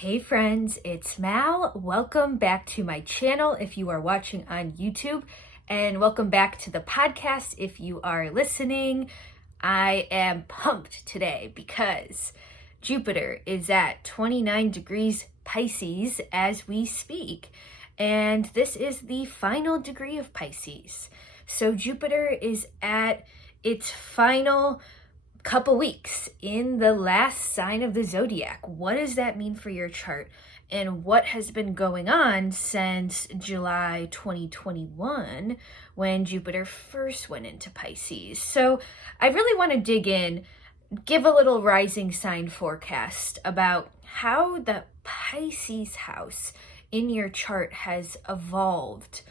Hey friends, it's Mal. Welcome back to my channel if you are watching on YouTube, and welcome back to the podcast if you are listening. I am pumped today because Jupiter is at 29 degrees Pisces as we speak, and this is the final degree of Pisces. So Jupiter is at its final couple weeks in the last sign of the zodiac. What does that mean for your chart? And what has been going on since July 2021 when Jupiter first went into Pisces? So I really want to dig in, give a little rising sign forecast about how the Pisces house in your chart has evolved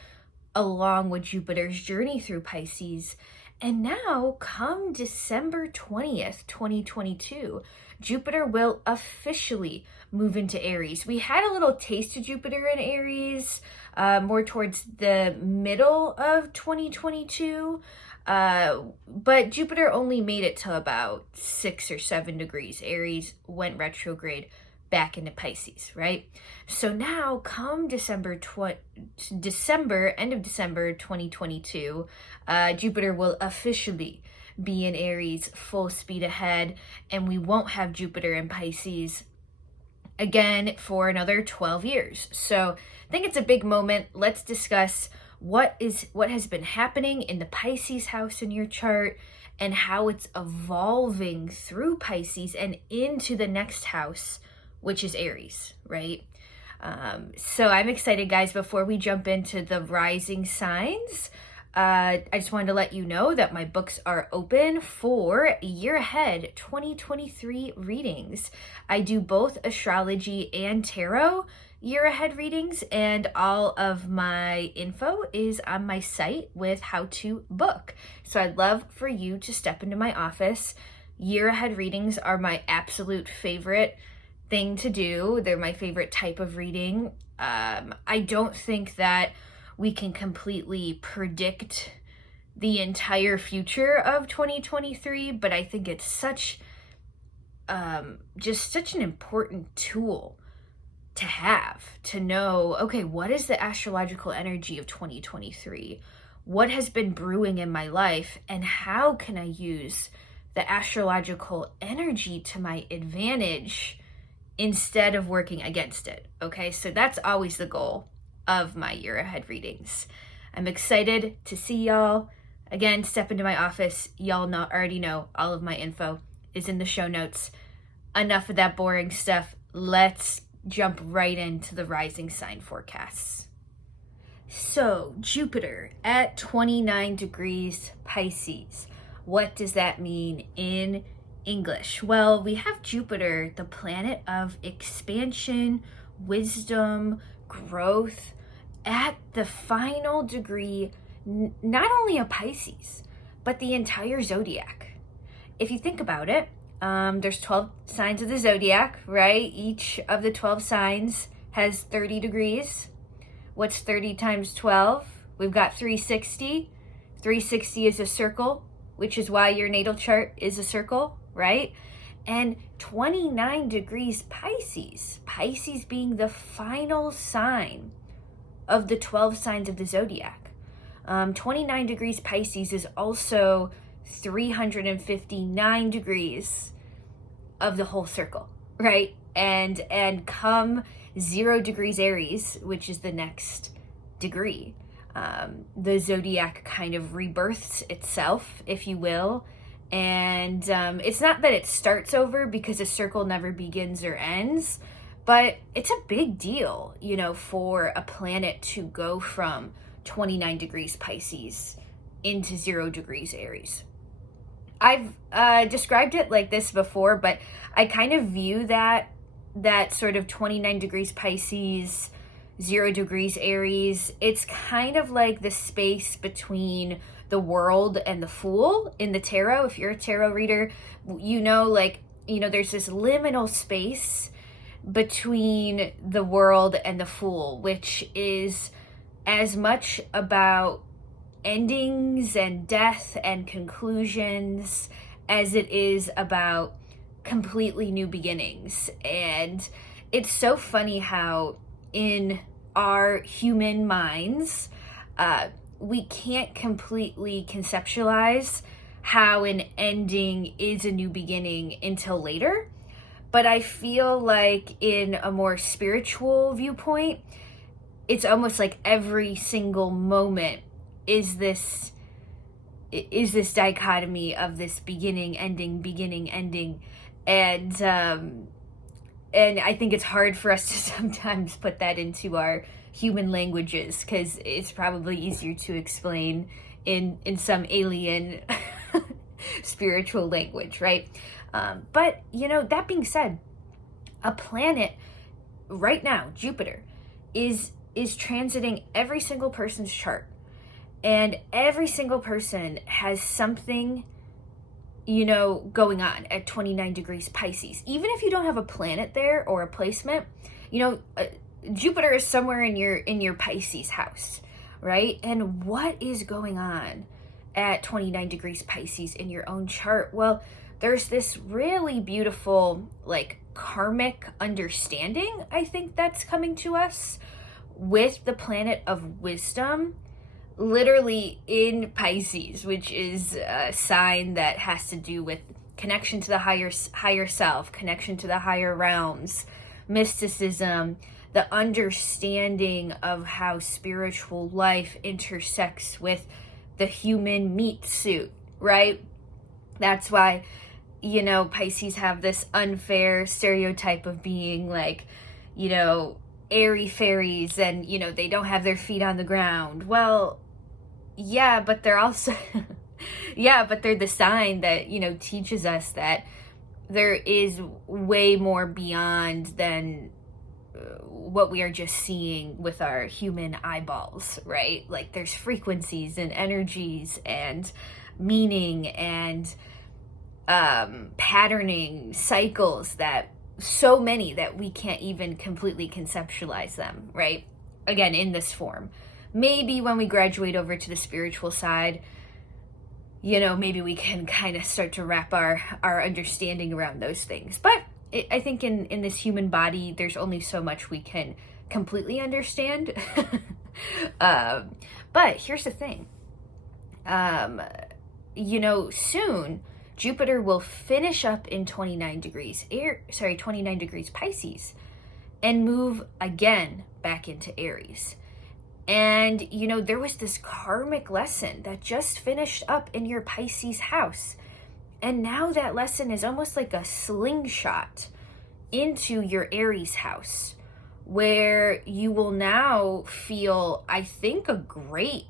along with Jupiter's journey through Pisces. And now, come December 20th, 2022, Jupiter will officially move into Aries. We had a little taste of Jupiter in Aries more towards the middle of 2022, but Jupiter only made it to about 6 or 7 degrees. Aries went retrograde back into Pisces, right? So now come end of December 2022, Jupiter will officially be in Aries full speed ahead, and we won't have Jupiter in Pisces again for another 12 years. So I think it's a big moment. Let's discuss what has been happening in the Pisces house in your chart and how it's evolving through Pisces and into the next house, which is Aries, right? So I'm excited, guys. Before we jump into the rising signs, I just wanted to let you know that my books are open for year ahead 2023 readings. I do both astrology and tarot year ahead readings, and all of my info is on my site with how to book. So I'd love for you to step into my office. Year ahead readings are my absolute favorite thing to do. They're my favorite type of reading. I don't think that we can completely predict the entire future of 2023, but I think it's just such an important tool to have, to know, okay, what is the astrological energy of 2023? What has been brewing in my life, and how can I use the astrological energy to my advantage instead of working against it? Okay, so that's always the goal of my year ahead readings. I'm excited to see y'all. Again, step into my office. Y'all already know all of my info is in the show notes. Enough of that boring stuff. Let's jump right into the rising sign forecasts. So Jupiter at 29 degrees Pisces. What does that mean in English? Well, we have Jupiter, the planet of expansion, wisdom, growth, at the final degree, not only of Pisces, but the entire zodiac. If you think about it, there's 12 signs of the zodiac, right? Each of the 12 signs has 30 degrees. What's 30 times 12? We've got 360. 360 is a circle, which is why your natal chart is a circle, right? And 29 degrees Pisces, Pisces being the final sign of the 12 signs of the zodiac. 29 degrees Pisces is also 359 degrees of the whole circle, right? And come 0 degrees Aries, which is the next degree, the zodiac kind of rebirths itself, if you will. And it's not that it starts over, because a circle never begins or ends, but it's a big deal, for a planet to go from 29 degrees Pisces into 0 degrees Aries. I've described it like this before, but I kind of view that sort of 29 degrees Pisces, 0 degrees Aries, it's kind of like the space between the world and the Fool in the tarot. If you're a tarot reader, there's this liminal space between the world and the Fool, which is as much about endings and death and conclusions as it is about completely new beginnings. And it's so funny how in our human minds, we can't completely conceptualize how an ending is a new beginning until later. But I feel like in a more spiritual viewpoint, it's almost like every single moment is this dichotomy of this beginning, ending. And I think it's hard for us to sometimes put that into our human languages, because it's probably easier to explain in some alien spiritual language, right? But, that being said, a planet right now, Jupiter, is transiting every single person's chart. And every single person has something, going on at 29 degrees Pisces. Even if you don't have a planet there or a placement, Jupiter is somewhere in your Pisces house, right? And what is going on at 29 degrees Pisces in your own chart? Well, there's this really beautiful, like, karmic understanding, I think, that's coming to us with the planet of wisdom literally in Pisces, which is a sign that has to do with connection to the higher self, connection to the higher realms, mysticism, the understanding of how spiritual life intersects with the human meat suit, right? That's why, Pisces have this unfair stereotype of being like, airy fairies, and, they don't have their feet on the ground. Well, yeah, but they're also, but they're the sign that, teaches us that there is way more beyond than what we are just seeing with our human eyeballs, right? Like, there's frequencies and energies and meaning and patterning cycles, that so many that we can't even completely conceptualize them, right? Again, in this form. Maybe when we graduate over to the spiritual side, maybe we can kind of start to wrap our understanding around those things. But I think in this human body, there's only so much we can completely understand. But here's the thing. Soon Jupiter will finish up in 29 degrees Pisces, and move again back into Aries. And, there was this karmic lesson that just finished up in your Pisces house. And now that lesson is almost like a slingshot into your Aries house, where you will now feel, I think, a great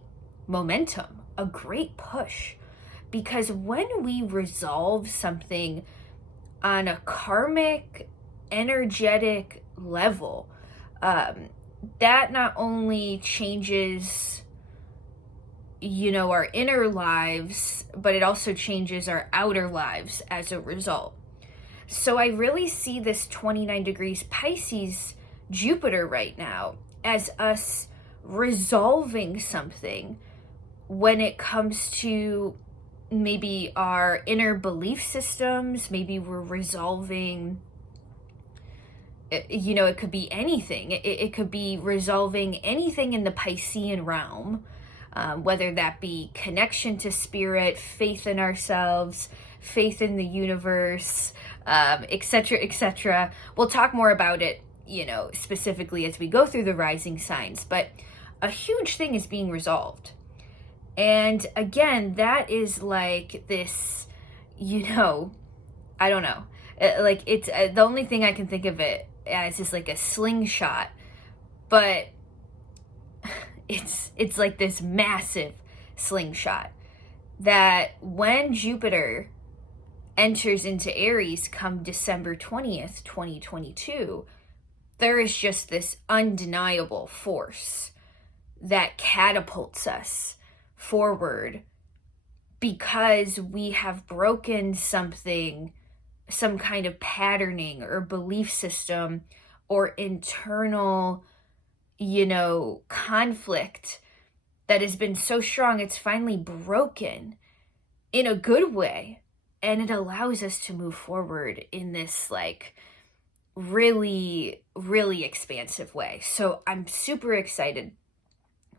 momentum, a great push. Because when we resolve something on a karmic, energetic level, that not only changes, our inner lives, but it also changes our outer lives as a result. So I really see this 29 degrees Pisces Jupiter right now as us resolving something when it comes to maybe our inner belief systems. Maybe we're resolving, it could be anything. It could be resolving anything in the Piscean realm, whether that be connection to spirit, faith in ourselves, faith in the universe, etc., etc. We'll talk more about it, specifically as we go through the rising signs. But a huge thing is being resolved. And again, that is like this, I don't know. Like, it's the only thing I can think of it as is like a slingshot, but it's like this massive slingshot that when Jupiter enters into Aries come December 20th, 2022, there is just this undeniable force that catapults us forward, because we have broken something, some kind of patterning or belief system or internal, conflict that has been so strong, it's finally broken in a good way. And it allows us to move forward in this, like, really, really expansive way. So I'm super excited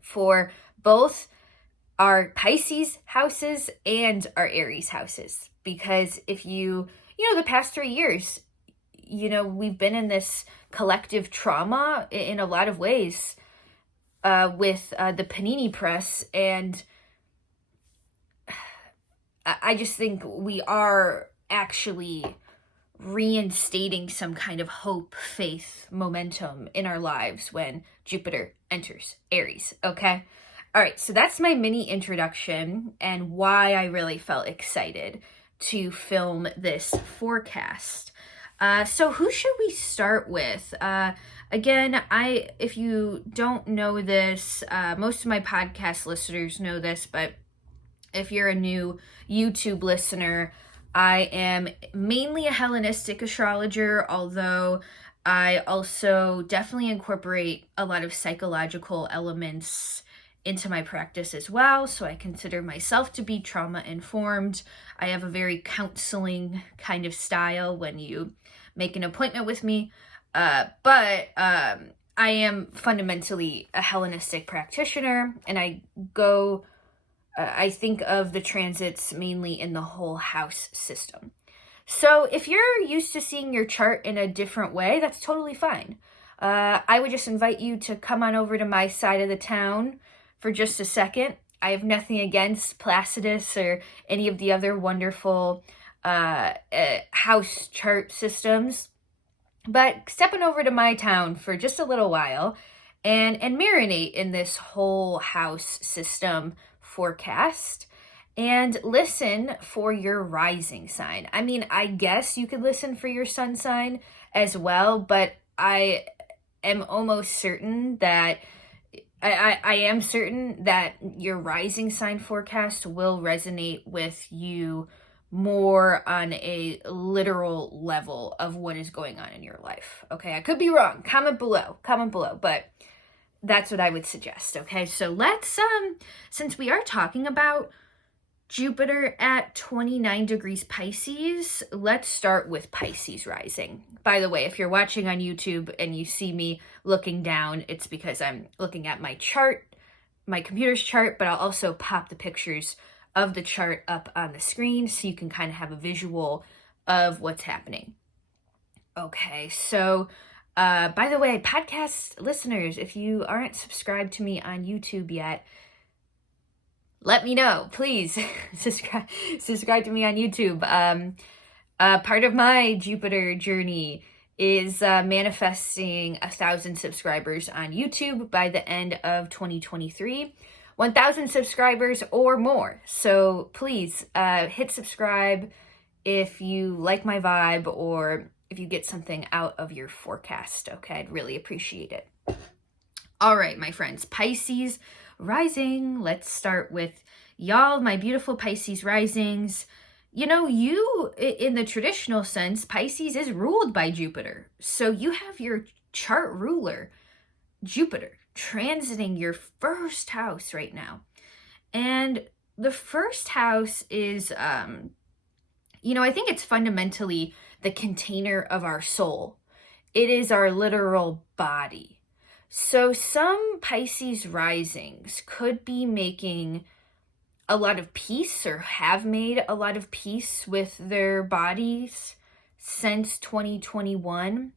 for both our Pisces houses and our Aries houses, because if the past 3 years, we've been in this collective trauma in a lot of ways with the Panini Press, and I just think we are actually reinstating some kind of hope, faith, momentum in our lives when Jupiter enters Aries, okay? All right, so that's my mini introduction and why I really felt excited to film this forecast. So who should we start with? Again, if you don't know this, most of my podcast listeners know this, but if you're a new YouTube listener, I am mainly a Hellenistic astrologer, although I also definitely incorporate a lot of psychological elements into my practice as well. So I consider myself to be trauma informed. I have a very counseling kind of style when you make an appointment with me. But I am fundamentally a Hellenistic practitioner, and I think of the transits mainly in the whole house system. So if you're used to seeing your chart in a different way, that's totally fine. I would just invite you to come on over to my side of the town for just a second. I have nothing against Placidus or any of the other wonderful house chart systems, but stepping over to my town for just a little while and marinate in this whole house system forecast and listen for your rising sign. I mean, I guess you could listen for your sun sign as well, but I am almost certain that I am certain that your rising sign forecast will resonate with you more on a literal level of what is going on in your life. Okay, I could be wrong. Comment below, but that's what I would suggest. Okay, so let's, since we are talking about Jupiter at 29 degrees Pisces, let's start with Pisces Rising. By the way, if you're watching on YouTube and you see me looking down, it's because I'm looking at my chart, my computer's chart, but I'll also pop the pictures of the chart up on the screen so you can kind of have a visual of what's happening. Okay, so by the way, podcast listeners, if you aren't subscribed to me on YouTube yet, let me know, please. subscribe to me on YouTube. Part of my Jupiter journey is manifesting 1,000 subscribers on YouTube by the end of 2023. 1,000 subscribers or more. So please hit subscribe if you like my vibe or if you get something out of your forecast. Okay, I'd really appreciate it. All right, my friends, Pisces Rising. Let's start with y'all, my beautiful Pisces Risings. You know, in the traditional sense, Pisces is ruled by Jupiter. So you have your chart ruler, Jupiter, transiting your first house right now. And the first house is, I think it's fundamentally the container of our soul. It is our literal body. So some Pisces risings could be making a lot of peace or have made a lot of peace with their bodies since 2021.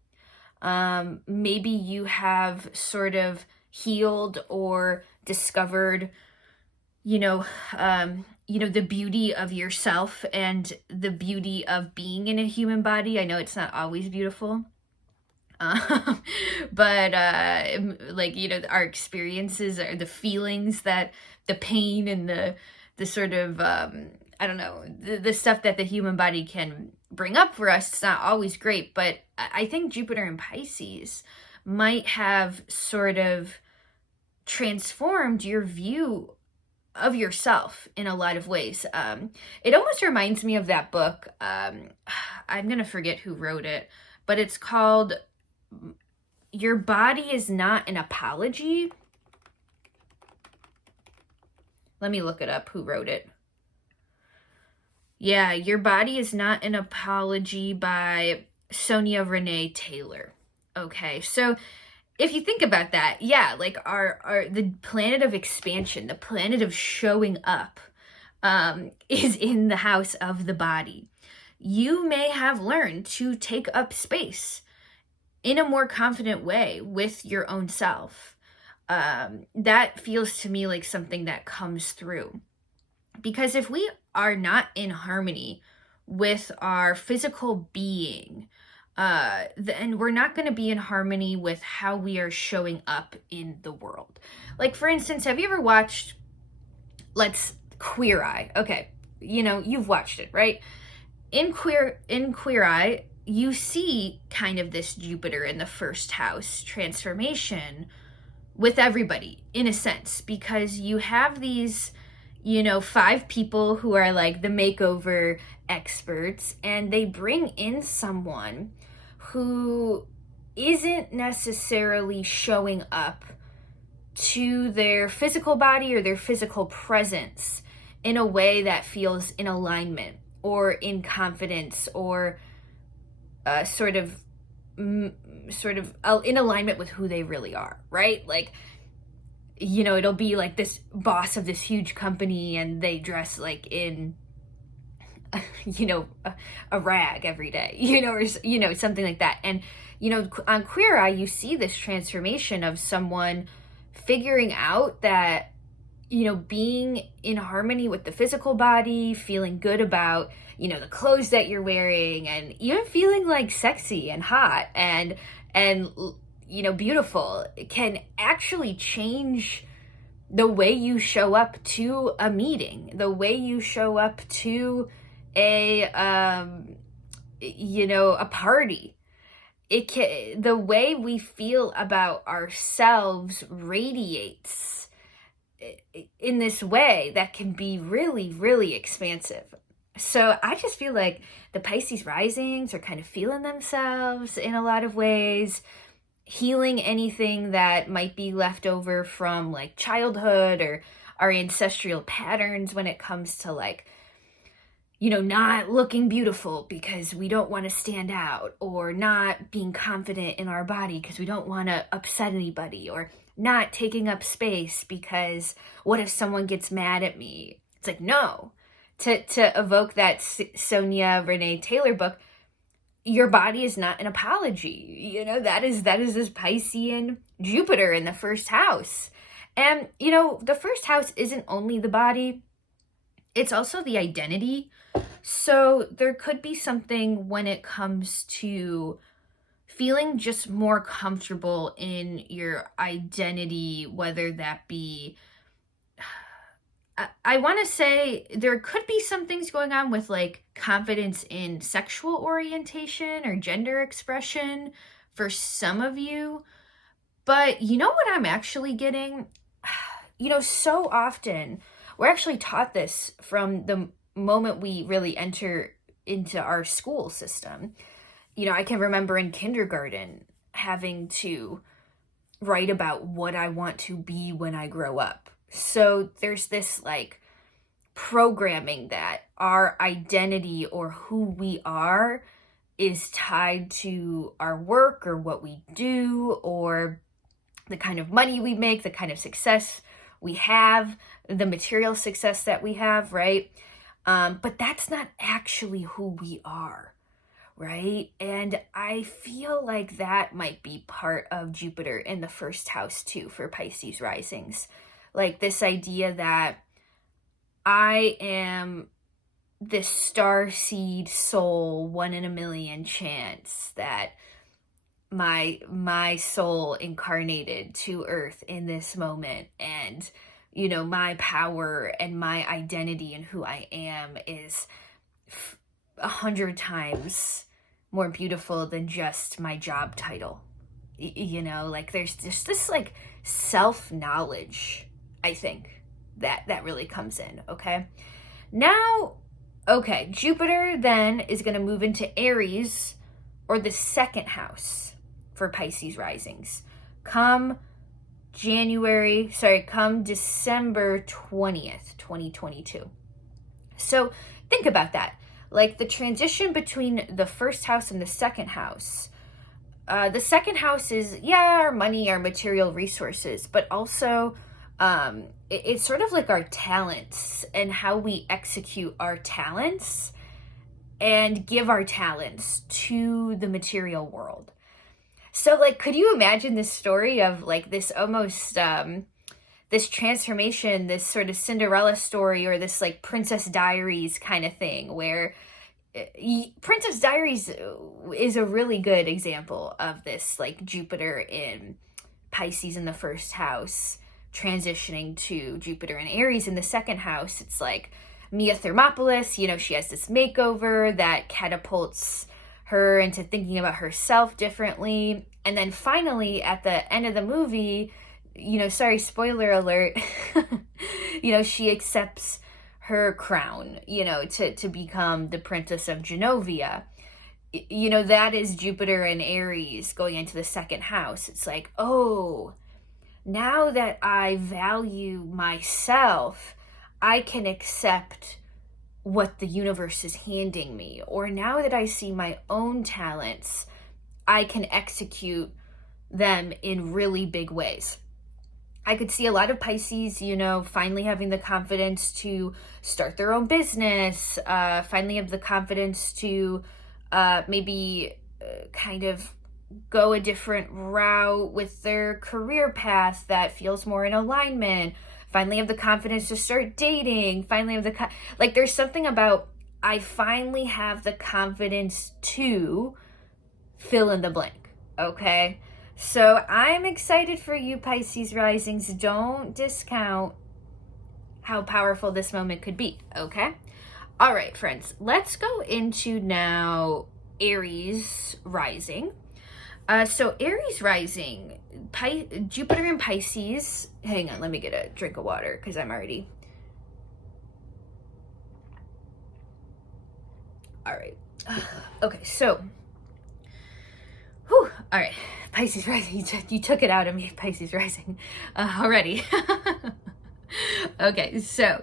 Maybe you have sort of healed or discovered, the beauty of yourself and the beauty of being in a human body. I know it's not always beautiful. But our experiences or the feelings that the pain and the sort of, the stuff that the human body can bring up for us, it's not always great. But I think Jupiter in Pisces might have sort of transformed your view of yourself in a lot of ways. It almost reminds me of that book. I'm going to forget who wrote it, but it's called Your Body is Not an Apology. Let me look it up, who wrote it. Yeah, Your Body is Not an Apology by Sonia Renee Taylor. Okay, so if you think about that, yeah, like our the planet of expansion, the planet of showing up, is in the house of the body. You may have learned to take up space in a more confident way with your own self. That feels to me like something that comes through. Because if we are not in harmony with our physical being, then we're not going to be in harmony with how we are showing up in the world. Like, for instance, have you ever watched, Queer Eye? Okay, you've watched it, right? In Queer Eye, you see kind of this Jupiter in the first house transformation with everybody, in a sense, because you have these 5 people who are like the makeover experts, and they bring in someone who isn't necessarily showing up to their physical body or their physical presence in a way that feels in alignment or in confidence or sort of in alignment with who they really are, right? Like, it'll be like this boss of this huge company and they dress like in, a rag every day, or, something like that. And, on Queer Eye, you see this transformation of someone figuring out that, being in harmony with the physical body, feeling good about, the clothes that you're wearing, and even feeling like sexy and hot and beautiful, can actually change the way you show up to a meeting, the way you show up to a party. The way we feel about ourselves radiates in this way that can be really, really expansive. So I just feel like the Pisces risings are kind of feeling themselves in a lot of ways, healing anything that might be left over from like childhood or our ancestral patterns when it comes to like, not looking beautiful because we don't want to stand out, or not being confident in our body because we don't want to upset anybody, or not taking up space because what if someone gets mad at me? It's like, no. To evoke that Sonia Renee Taylor book, your body is not an apology. That is this Piscean Jupiter in the first house. And, the first house isn't only the body, it's also the identity. So there could be something when it comes to feeling just more comfortable in your identity, whether that be, I want to say there could be some things going on with like confidence in sexual orientation or gender expression for some of you. But you know what I'm actually getting? So often we're actually taught this from the moment we really enter into our school system. I can remember in kindergarten having to write about what I want to be when I grow up. So there's this like programming that our identity or who we are is tied to our work or what we do or the kind of money we make, the kind of success we have, the material success that we have, right? But that's not actually who we are, right? And I feel like that might be part of Jupiter in the first house too for Pisces risings. Like this idea that I am this starseed soul, 1 in a million chance that my soul incarnated to Earth in this moment, and my power and my identity and who I am is 100 times more beautiful than just my job title. Like there's just this like self-knowledge, I think, that really comes in. Okay, now, okay, Jupiter then is going to move into Aries, or the second house for Pisces risings, come December 20th, 2022. So think about that. like the transition between the first house and the second house. The second house is, yeah, our money, our material resources, but also it's sort of like our talents and how we execute our talents and give our talents to the material world. So, like, could you imagine this story of, like, this almost, this transformation, this sort of Cinderella story, or this, like, Princess Diaries kind of thing, where Princess Diaries is a really good example of this, like, Jupiter in Pisces in the first house, transitioning to Jupiter and Aries in the second house. It's like Mia Thermopolis, you know, she has this makeover that catapults her into thinking about herself differently. And then finally, at the end of the movie, you know, sorry, spoiler alert, you know, she accepts her crown, you know, to become the Princess of Genovia. You know, that is Jupiter and Aries going into the second house. It's like, oh, now that I value myself, I can accept what the universe is handing me. Or now that I see my own talents, I can execute them in really big ways. I could see a lot of Pisces, you know, finally having the confidence to start their own business, finally have the confidence to maybe kind of go a different route with their career path that feels more in alignment, finally have the confidence to start dating, finally have the, like, there's something about, I finally have the confidence to fill in the blank, okay? So I'm excited for you, Pisces risings. Don't discount how powerful this moment could be, okay? All right, friends, let's go into now Aries rising. So Aries rising, Jupiter in Pisces. Hang on, let me get a drink of water because I'm already. All right. Okay, so. Whew, all right, Pisces rising. You took it out of me, Pisces rising, already. Okay, so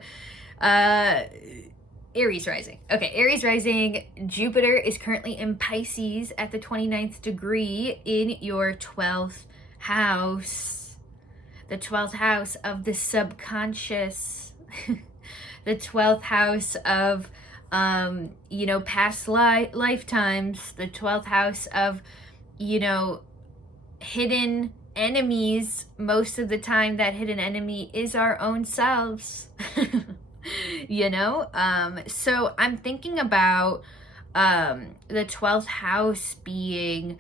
Aries rising. Okay, Aries rising, Jupiter is currently in Pisces at the 29th degree in your 12th house. The 12th house of the subconscious. The 12th house of, you know, past lifetimes. The 12th house of, you know, hidden enemies. Most of the time that hidden enemy is our own selves. You know, so I'm thinking about the 12th house being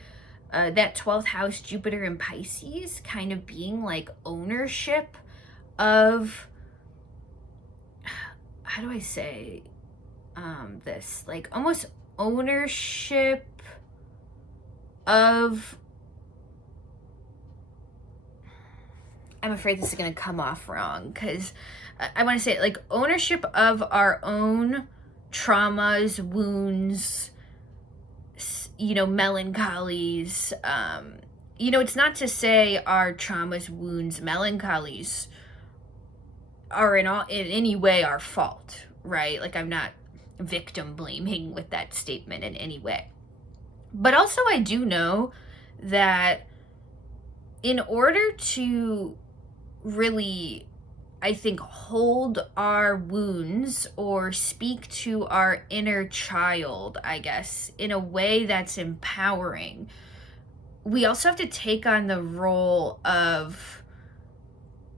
that 12th house Jupiter in Pisces kind of being like ownership of, how do I say this, like almost ownership of, I'm afraid this is going to come off wrong because I want to say it, like ownership of our own traumas, wounds, you know, melancholies. You know, it's not to say our traumas, wounds, melancholies are in any way our fault, right? Like, I'm not victim blaming with that statement in any way. But also I do know that in order to really, I think, hold our wounds or speak to our inner child, I guess, in a way that's empowering, we also have to take on the role of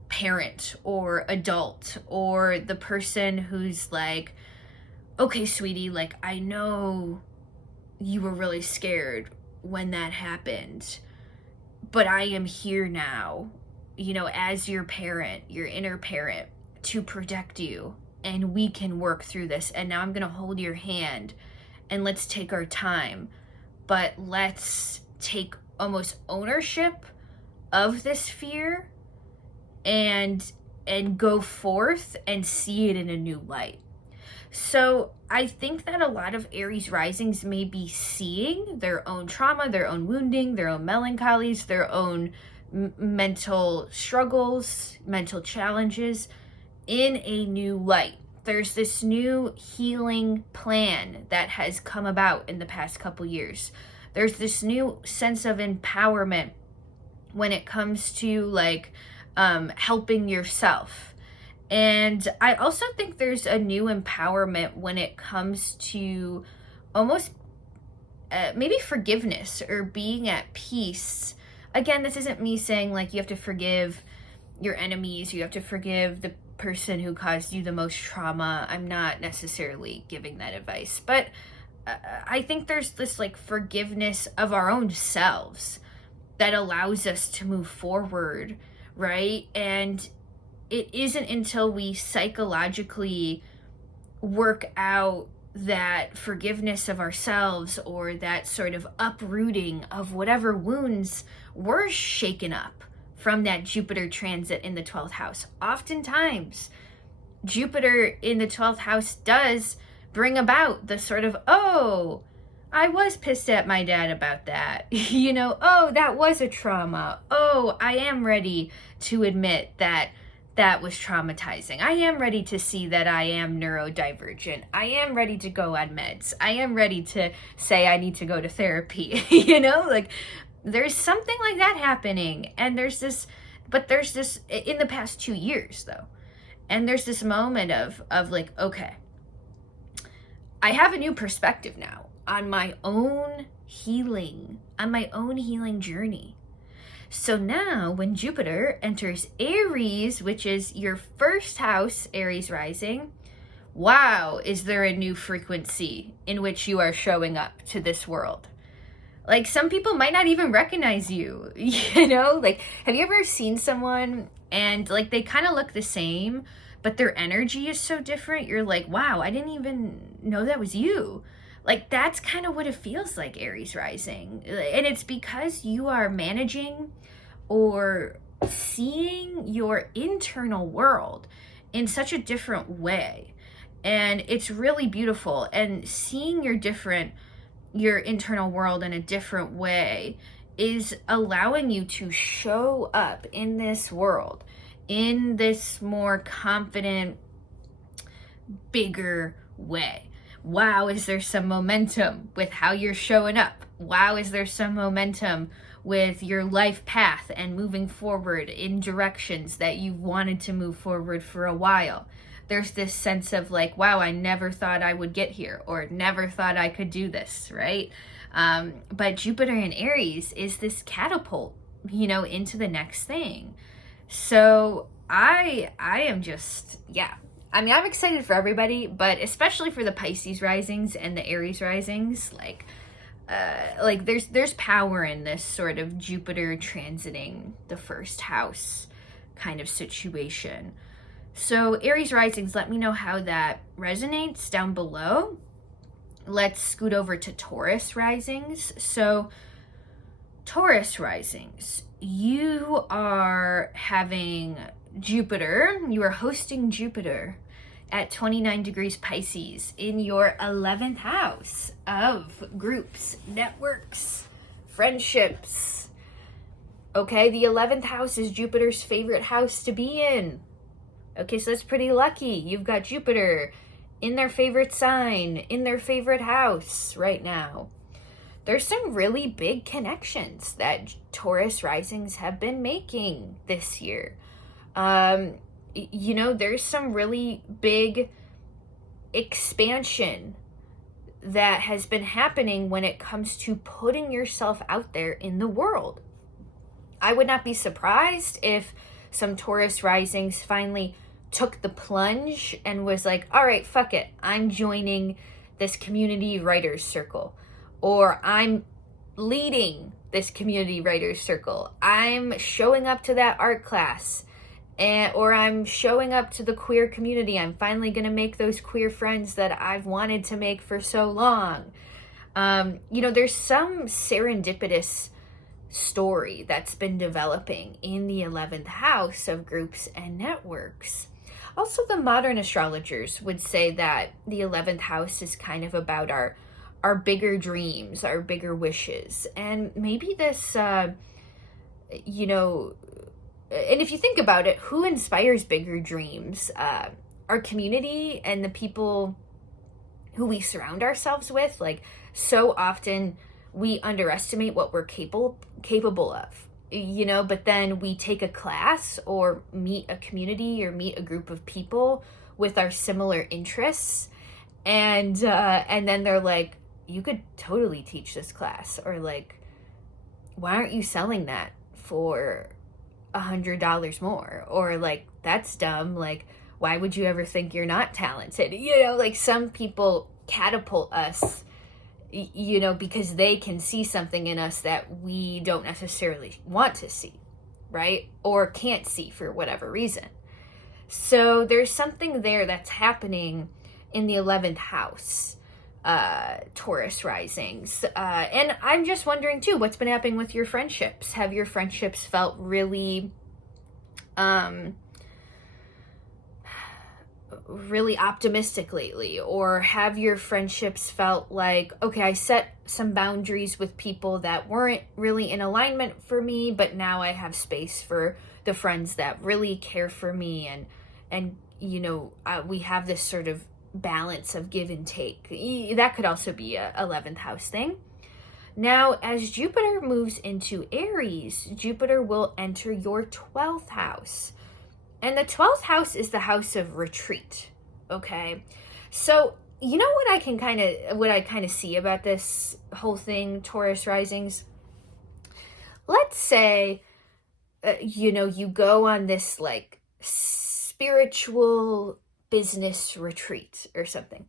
parent or adult, or the person who's like, okay, sweetie, like, I know you were really scared when that happened, but I am here now, you know, as your parent, your inner parent, to protect you, and we can work through this. And now I'm going to hold your hand and let's take our time, but let's take almost ownership of this fear and go forth and see it in a new light. So I think that a lot of Aries risings may be seeing their own trauma, their own wounding, their own melancholies, their own mental struggles, mental challenges in a new light. There's this new healing plan that has come about in the past couple years. There's this new sense of empowerment when it comes to like helping yourself. And I also think there's a new empowerment when it comes to almost maybe forgiveness or being at peace. Again, this isn't me saying like you have to forgive your enemies, you have to forgive the person who caused you the most trauma. I'm not necessarily giving that advice, but I think there's this like forgiveness of our own selves that allows us to move forward, right? And it isn't until we psychologically work out that forgiveness of ourselves or that sort of uprooting of whatever wounds were shaken up from that Jupiter transit in the 12th house. Oftentimes, Jupiter in the 12th house does bring about the sort of, oh, I was pissed at my dad about that. You know, oh, that was a trauma. Oh, I am ready to admit that that was traumatizing. I am ready to see that I am neurodivergent. I am ready to go on meds. I am ready to say I need to go to therapy. You know, like there's something like that happening. And there's this in the past 2 years though. And there's this moment of like, okay, I have a new perspective now on my own healing journey. So now when Jupiter enters Aries, which is your first house, Aries Rising, wow, is there a new frequency in which you are showing up to this world? Like some people might not even recognize you, you know? Like, have you ever seen someone and like they kind of look the same, but their energy is so different? You're like, wow, I didn't even know that was you. Like that's kind of what it feels like, Aries Rising. And it's because you are managing or seeing your internal world in such a different way. And it's really beautiful. And seeing your internal world in a different way is allowing you to show up in this world in this more confident, bigger way. Wow, is there some momentum with how you're showing up? Wow, is there some momentum with your life path and moving forward in directions that you've wanted to move forward for a while? There's this sense of like, wow, I never thought I would get here or never thought I could do this, right? But Jupiter in Aries is this catapult, you know, into the next thing. So I am just, yeah. I mean, I'm excited for everybody, but especially for the Pisces risings and the Aries risings, like there's power in this sort of Jupiter transiting the first house kind of situation. So Aries risings, let me know how that resonates down below. Let's scoot over to Taurus risings. So Taurus risings, you are having Jupiter, you are hosting Jupiter at 29 degrees Pisces in your 11th house of groups, networks, friendships. Okay, the 11th house is Jupiter's favorite house to be in. Okay, so that's pretty lucky. You've got Jupiter in their favorite sign, in their favorite house right now. There's some really big connections that Taurus risings have been making this year. You know, there's some really big expansion that has been happening when it comes to putting yourself out there in the world. I would not be surprised if some Taurus risings finally took the plunge and was like, all right, fuck it. I'm joining this community writers circle, or I'm leading this community writers circle. I'm showing up to that art class. Or I'm showing up to the queer community. I'm finally going to make those queer friends that I've wanted to make for so long. You know, there's some serendipitous story that's been developing in the 11th house of groups and networks. Also, the modern astrologers would say that the 11th house is kind of about our bigger dreams, our bigger wishes. And maybe this, you know, and if you think about it, who inspires bigger dreams? our community and the people who we surround ourselves with, like, so often we underestimate what we're capable of, you know, but then we take a class or meet a community or meet a group of people with our similar interests, and then they're like, you could totally teach this class, or like, why aren't you selling that for $100 more? Or like, that's dumb, like, why would you ever think you're not talented? You know, like, some people catapult us, you know, because they can see something in us that we don't necessarily want to see, right? Or can't see for whatever reason. So there's something there that's happening in the 11th house, Taurus risings. And I'm just wondering too, what's been happening with your friendships? Have your friendships felt really, really optimistic lately? Or have your friendships felt like, okay, I set some boundaries with people that weren't really in alignment for me, but now I have space for the friends that really care for me, and you know, we have this sort of balance of give and take. That could also be a 11th house thing. Now, as Jupiter moves into Aries, Jupiter will enter your 12th house. And the 12th house is the house of retreat, okay? So, you know what I kind of see about this whole thing, Taurus risings? Let's say, you know, you go on this like spiritual business retreat or something,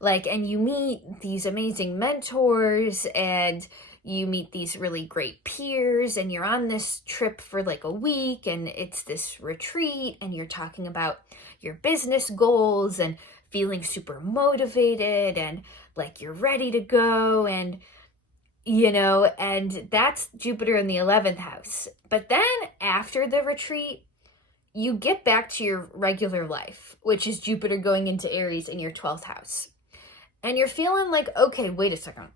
like, and you meet these amazing mentors and you meet these really great peers, and you're on this trip for like a week, and it's this retreat, and you're talking about your business goals and feeling super motivated, and like you're ready to go, and you know, and that's Jupiter in the 11th house. But then after the retreat, you get back to your regular life, which is Jupiter going into Aries in your 12th house. And you're feeling like, okay, wait a second.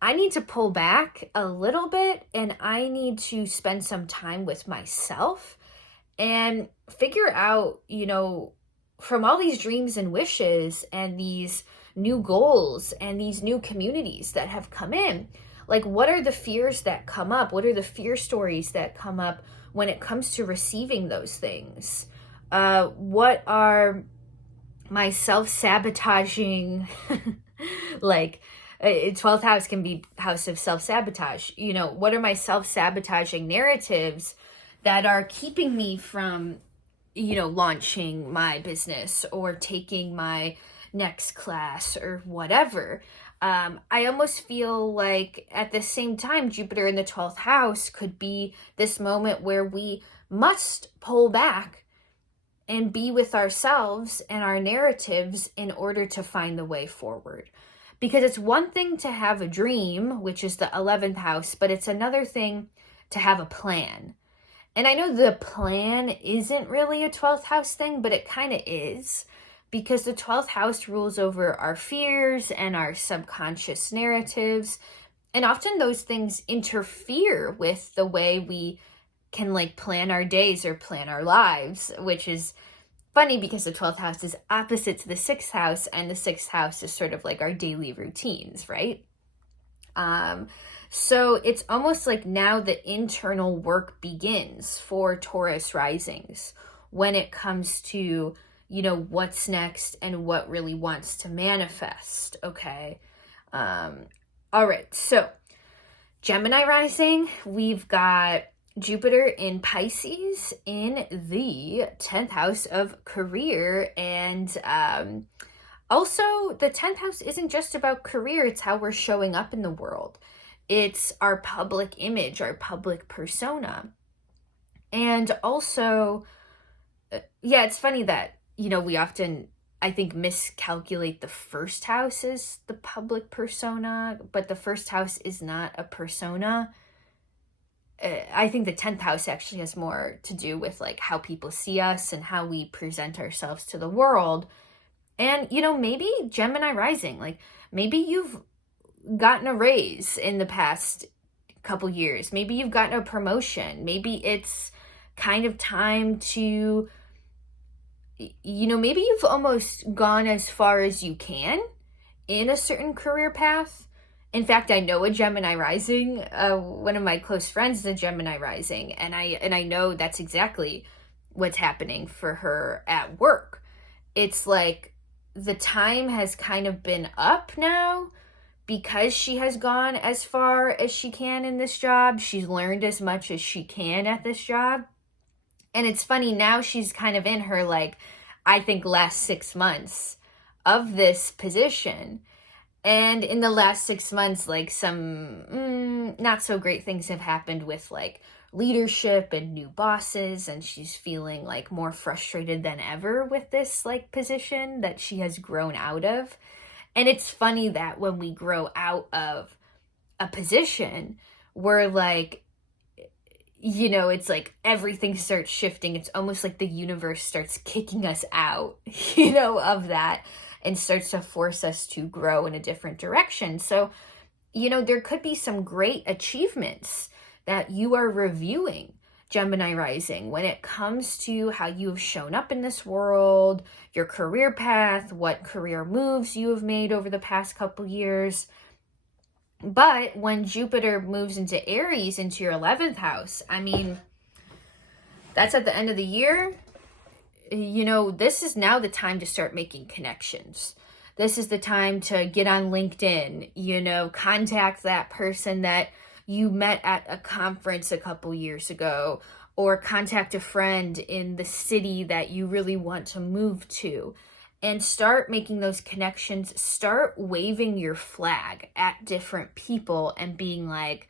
I need to pull back a little bit, and I need to spend some time with myself and figure out, you know, from all these dreams and wishes and these new goals and these new communities that have come in, like, what are the fears that come up? What are the fear stories that come up when it comes to receiving those things? What are my self-sabotaging, like, 12th house can be house of self-sabotage. You know, what are my self-sabotaging narratives that are keeping me from, you know, launching my business or taking my next class or whatever? I almost feel like at the same time, Jupiter in the 12th house could be this moment where we must pull back and be with ourselves and our narratives in order to find the way forward. Because it's one thing to have a dream, which is the 11th house, but it's another thing to have a plan. And I know the plan isn't really a 12th house thing, but it kind of is, because the 12th house rules over our fears and our subconscious narratives. And often those things interfere with the way we can like plan our days or plan our lives, which is funny because the 12th house is opposite to the 6th house, and the 6th house is sort of like our daily routines, right? So it's almost like now the internal work begins for Taurus risings when it comes to, you know, what's next and what really wants to manifest, okay? All right, so Gemini rising, we've got Jupiter in Pisces in the 10th house of career. And also, the 10th house isn't just about career, it's how we're showing up in the world. It's our public image, our public persona. And also, yeah, it's funny that, you know, we often, I think, miscalculate the first house as the public persona, but the first house is not a persona. I think the 10th house actually has more to do with like how people see us and how we present ourselves to the world. And, you know, maybe Gemini rising, like maybe you've gotten a raise in the past couple years. Maybe you've gotten a promotion. Maybe it's kind of time to maybe you've almost gone as far as you can in a certain career path. In fact, I know a Gemini Rising. One of my close friends is a Gemini Rising, and I know that's exactly what's happening for her at work. It's like the time has kind of been up now because she has gone as far as she can in this job. She's learned as much as she can at this job. And it's funny, now she's kind of in her, like, I think last 6 months of this position. And in the last 6 months, like, some not so great things have happened with, like, leadership and new bosses. And she's feeling, like, more frustrated than ever with this, like, position that she has grown out of. And it's funny that when we grow out of a position, we're like, it's like everything starts shifting. It's almost like the universe starts kicking us out, of that, and starts to force us to grow in a different direction. So, there could be some great achievements that you are reviewing, Gemini Rising, when it comes to how you have shown up in this world, your career path, what career moves you have made over the past couple years. But when Jupiter moves into Aries, into your 11th house, I mean, that's at the end of the year. This is now the time to start making connections. This is the time to get on LinkedIn, contact that person that you met at a conference a couple years ago, or contact a friend in the city that you really want to move to. And start making those connections, start waving your flag at different people and being like,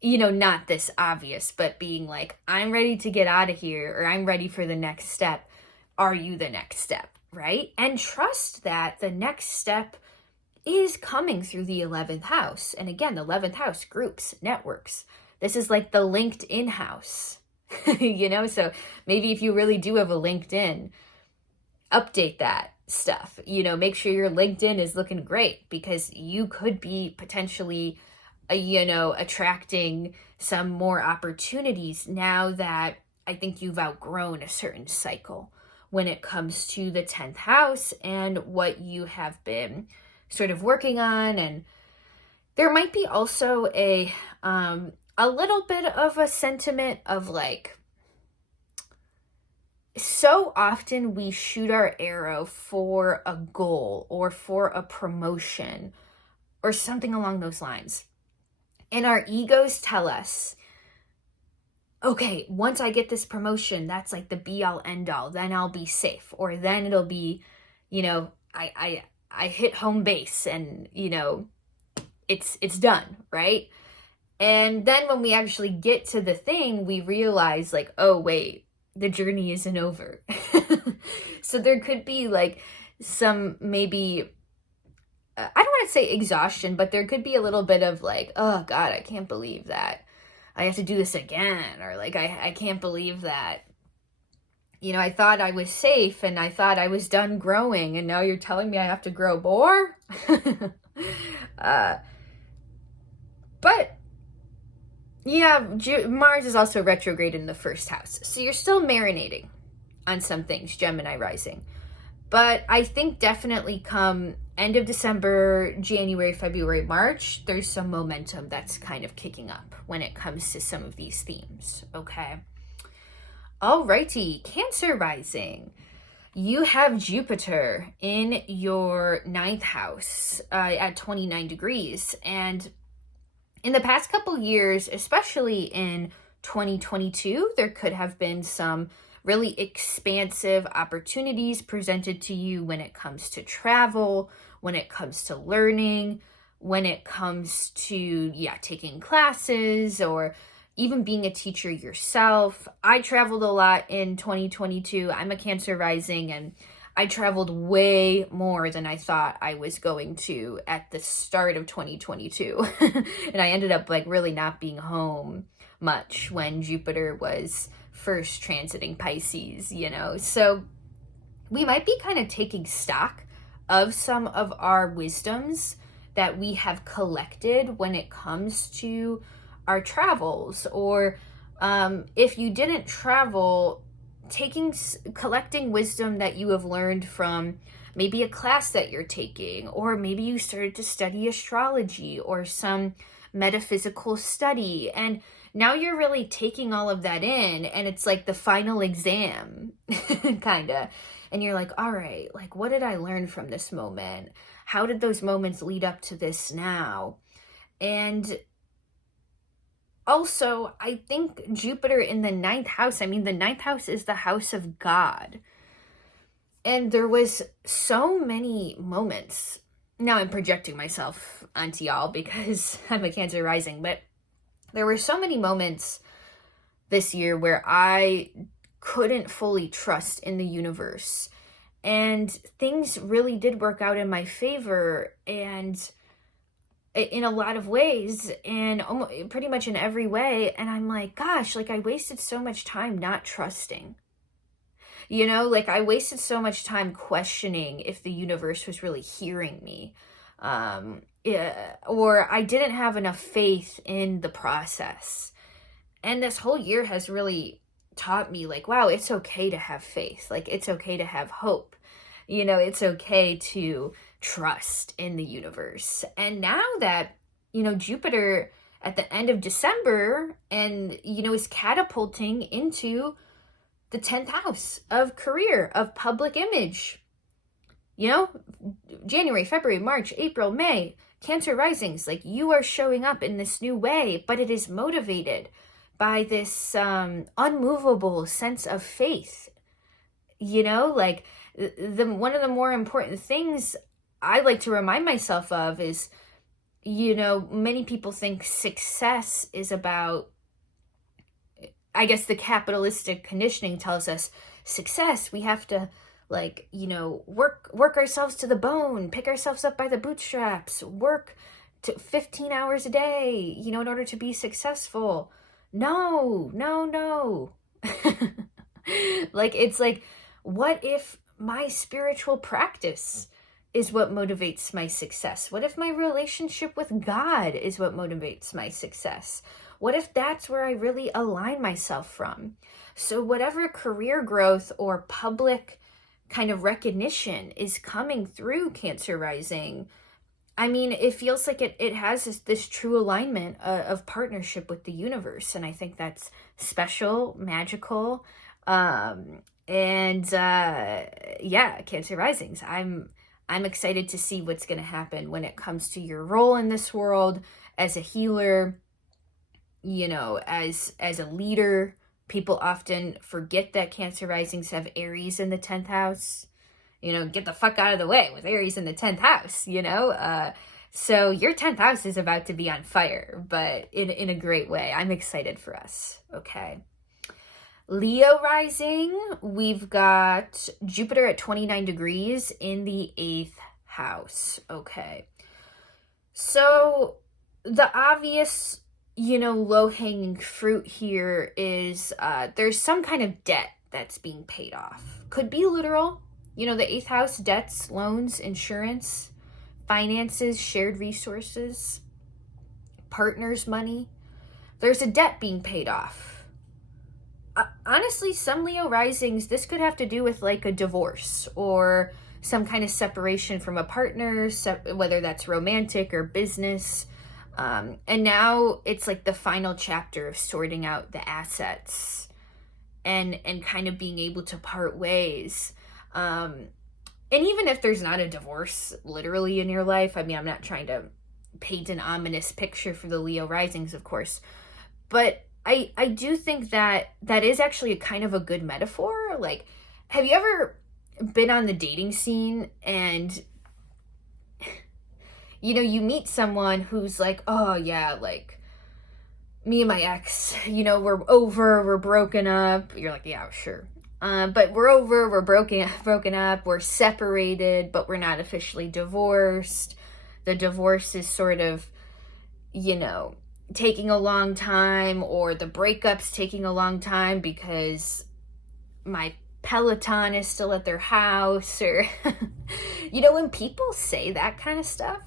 not this obvious, but being like, I'm ready to get out of here, or I'm ready for the next step. Are you the next step, right? And trust that the next step is coming through the 11th house. And again, the 11th house, groups, networks. This is like the LinkedIn house, So maybe if you really do have a LinkedIn, update that stuff, make sure your LinkedIn is looking great, because you could be potentially, attracting some more opportunities now that I think you've outgrown a certain cycle when it comes to the 10th house and what you have been sort of working on. And there might be also a little bit of a sentiment of like, so often we shoot our arrow for a goal or for a promotion or something along those lines. And our egos tell us, okay, once I get this promotion, that's like the be all end all, then I'll be safe. Or then it'll be, I hit home base and, it's done, right? And then when we actually get to the thing, we realize like, oh, wait, the journey isn't over. So there could be like some maybe, I don't want to say exhaustion, but there could be a little bit of like, oh God, I can't believe that I have to do this again. Or like, I can't believe that, I thought I was safe and I thought I was done growing, and now you're telling me I have to grow more. But yeah, Mars is also retrograde in the first house. So you're still marinating on some things, Gemini Rising. But I think definitely come end of December, January, February, March, there's some momentum that's kind of kicking up when it comes to some of these themes, okay? Alrighty, Cancer Rising. You have Jupiter in your 9th house at 29 degrees. And in the past couple years, especially in 2022, there could have been some really expansive opportunities presented to you when it comes to travel, when it comes to learning, when it comes to, taking classes or even being a teacher yourself. I traveled a lot in 2022. I'm a Cancer Rising, and I traveled way more than I thought I was going to at the start of 2022. And I ended up like really not being home much when Jupiter was first transiting Pisces, So we might be kind of taking stock of some of our wisdoms that we have collected when it comes to our travels. Or if you didn't travel collecting wisdom that you have learned from maybe a class that you're taking, or maybe you started to study astrology or some metaphysical study, and now you're really taking all of that in, and it's like the final exam kind of, and you're like, all right, like, what did I learn from this moment? How did those moments lead up to this now? And also, I think Jupiter in the ninth house, I mean, the ninth house is the house of God. And there was so many moments. Now I'm projecting myself onto y'all because I'm a Cancer rising, but there were so many moments this year where I couldn't fully trust in the universe. And things really did work out in my favor, and in a lot of ways, and pretty much in every way. And I'm like, gosh, like, I wasted so much time not trusting. You know, like, I wasted so much time questioning if the universe was really hearing me. Or I didn't have enough faith in the process. And this whole year has really taught me, like, wow, it's okay to have faith. Like, it's okay to have hope. You know, it's okay to trust in the universe. And now that, you know, Jupiter at the end of December and, you know, is catapulting into the 10th house of career, of public image, you know, January, February, March, April, May, Cancer risings, like, you are showing up in this new way, but it is motivated by this unmovable sense of faith. You know, like, one of the more important things I like to remind myself of is, you know, many people think success is about, I guess the capitalistic conditioning tells us success, we have to, like, you know, work ourselves to the bone, pick ourselves up by the bootstraps, work to 15 hours a day, you know, in order to be successful. No. Like, it's like, what if my spiritual practice is what motivates my success? What if my relationship with God is what motivates my success? What if that's where I really align myself from? So whatever career growth or public kind of recognition is coming through Cancer rising, I mean, it feels like it has this true alignment of partnership with the universe. And I think that's special, magical. Yeah, Cancer risings, I'm excited to see what's going to happen when it comes to your role in this world as a healer, you know, as a leader. People often forget that Cancer risings have Aries in the 10th house. You know, get the fuck out of the way with Aries in the 10th house, you know? So your 10th house is about to be on fire, but in a great way. I'm excited for us, okay? Leo rising, we've got Jupiter at 29 degrees in the 8th house, okay? So the obvious, you know, low-hanging fruit here is there's some kind of debt that's being paid off. Could be literal. You know, the 8th house, debts, loans, insurance, finances, shared resources, partners' money. There's a debt being paid off. Honestly, some Leo risings, this could have to do with like a divorce or some kind of separation from a partner, whether that's romantic or business. And now it's like the final chapter of sorting out the assets and kind of being able to part ways. And even if there's not a divorce literally in your life, I mean, I'm not trying to paint an ominous picture for the Leo risings, of course, but I do think that is actually a kind of a good metaphor. Like, have you ever been on the dating scene and, you know, you meet someone who's like, oh yeah, like, me and my ex, you know, we're broken up. You're like, yeah, sure. But we're broken up, we're separated, but we're not officially divorced. The divorce is sort of, you know, taking a long time, or the breakup's taking a long time because my Peloton is still at their house, or, you know, when people say that kind of stuff,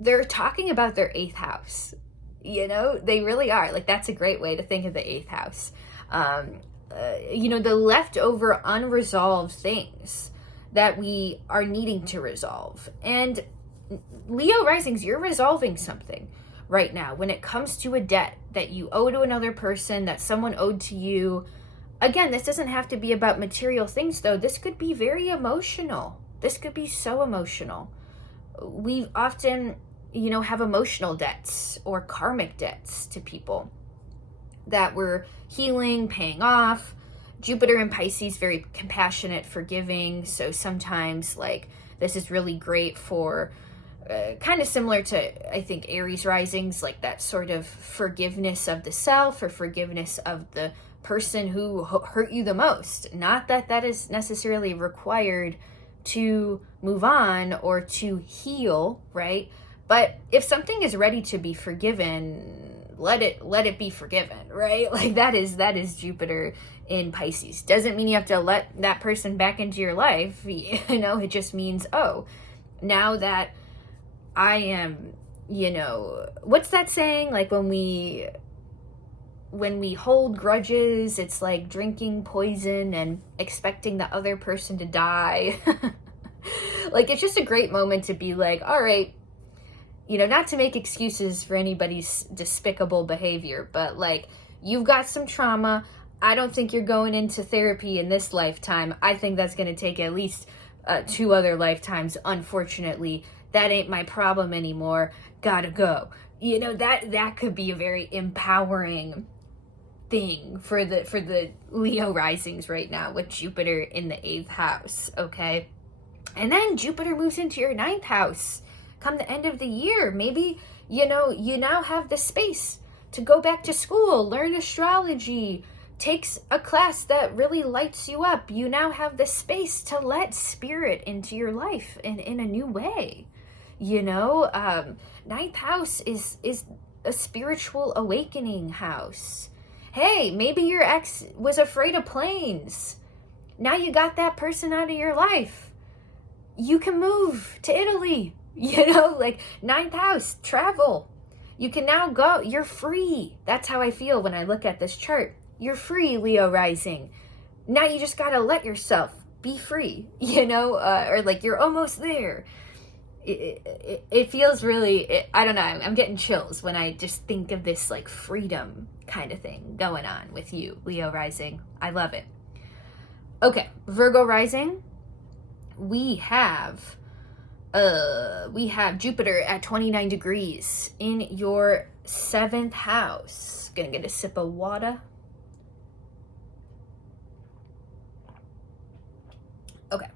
they're talking about their 8th house. You know, they really are. Like, that's a great way to think of the 8th house. the leftover unresolved things that we are needing to resolve. And Leo Risings, you're resolving something right now when it comes to a debt that you owe to another person, that someone owed to you. Again, this doesn't have to be about material things, though. This could be very emotional. This could be so emotional. We often, have emotional debts or karmic debts to people that we're healing, paying off. Jupiter in Pisces, very compassionate, forgiving. So sometimes, this is really great for kind of similar to, I think, Aries Risings, like that sort of forgiveness of the self or forgiveness of the person who hurt you the most. Not that that is necessarily required to move on or to heal, right? But if something is ready to be forgiven, let it be forgiven, right? Like that is Jupiter in Pisces. Doesn't mean you have to let that person back into your life. It just means, oh, now that I am, what's that saying? Like when we hold grudges, it's like drinking poison and expecting the other person to die. Like, it's just a great moment to be like, all right, not to make excuses for anybody's despicable behavior, but like, you've got some trauma. I don't think you're going into therapy in this lifetime. I think that's going to take at least 2 other lifetimes. Unfortunately, that ain't my problem anymore. Gotta go. That could be a very empowering thing for the Leo risings right now with Jupiter in the 8th house, okay? And then Jupiter moves into your 9th house come the end of the year. Maybe, you now have the space to go back to school, learn astrology, takes a class that really lights you up. You now have the space to let spirit into your life in a new way. 9th house is a spiritual awakening house. Hey, maybe your ex was afraid of planes. Now you got that person out of your life. You can move to Italy, 9th house, travel. You can now go. You're free. That's how I feel when I look at this chart. You're free, Leo rising. Now you just got to let yourself be free, or like you're almost there. It feels really, I don't know, I'm getting chills when I just think of this like freedom kind of thing going on with you, Leo rising. I love it. Okay, Virgo rising. We have Jupiter at 29 degrees in your 7th house. Gonna get a sip of water. Okay.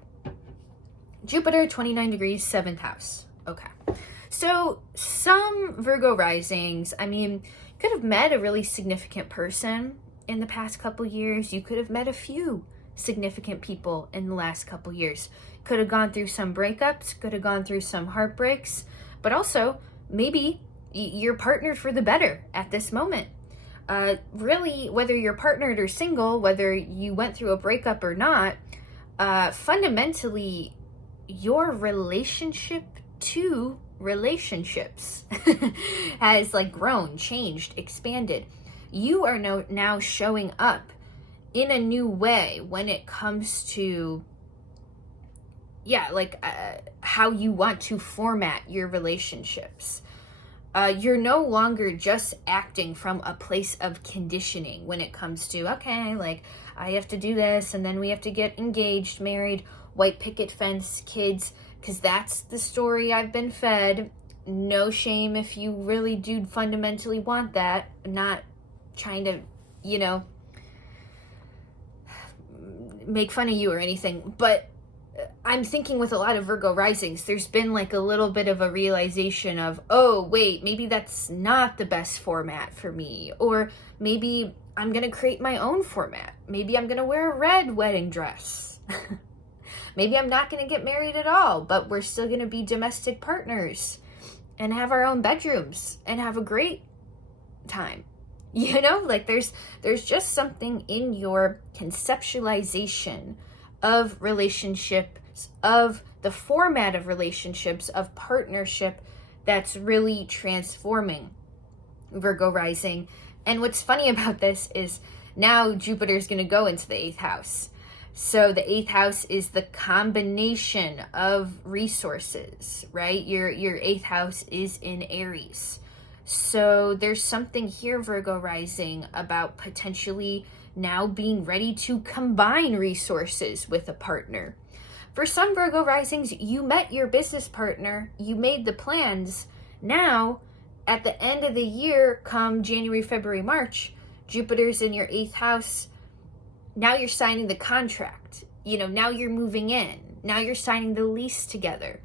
Jupiter, 29 degrees, 7th house. Okay. So some Virgo risings, you could have met a really significant person in the past couple years. You could have met a few significant people in the last couple years. Could have gone through some breakups, could have gone through some heartbreaks, but also maybe you're partnered for the better at this moment. Really, whether you're partnered or single, whether you went through a breakup or not, fundamentally, your relationship to relationships has grown, changed, expanded. You are now showing up in a new way when it comes to how you want to format your relationships. You're no longer just acting from a place of conditioning when it comes to, okay, I have to do this, and then we have to get engaged, married, white picket fence, kids, because that's the story I've been fed. No shame if you really do fundamentally want that. I'm not trying to, make fun of you or anything, but I'm thinking with a lot of Virgo risings, there's been a little bit of a realization of, oh, wait, maybe that's not the best format for me. Or maybe I'm going to create my own format. Maybe I'm going to wear a red wedding dress. Maybe I'm not going to get married at all, but we're still going to be domestic partners and have our own bedrooms and have a great time. There's just something in your conceptualization of relationships, of the format of relationships, of partnership that's really transforming, Virgo rising. And what's funny about this is now Jupiter's going to go into the 8th house. So the 8th house is the combination of resources, right? Your 8th house is in Aries. So there's something here, Virgo rising, about potentially now being ready to combine resources with a partner. For some Virgo risings, you met your business partner, you made the plans. Now, at the end of the year, come January, February, March, Jupiter's in your 8th house. Now you're signing the contract. Now you're moving in. Now you're signing the lease together.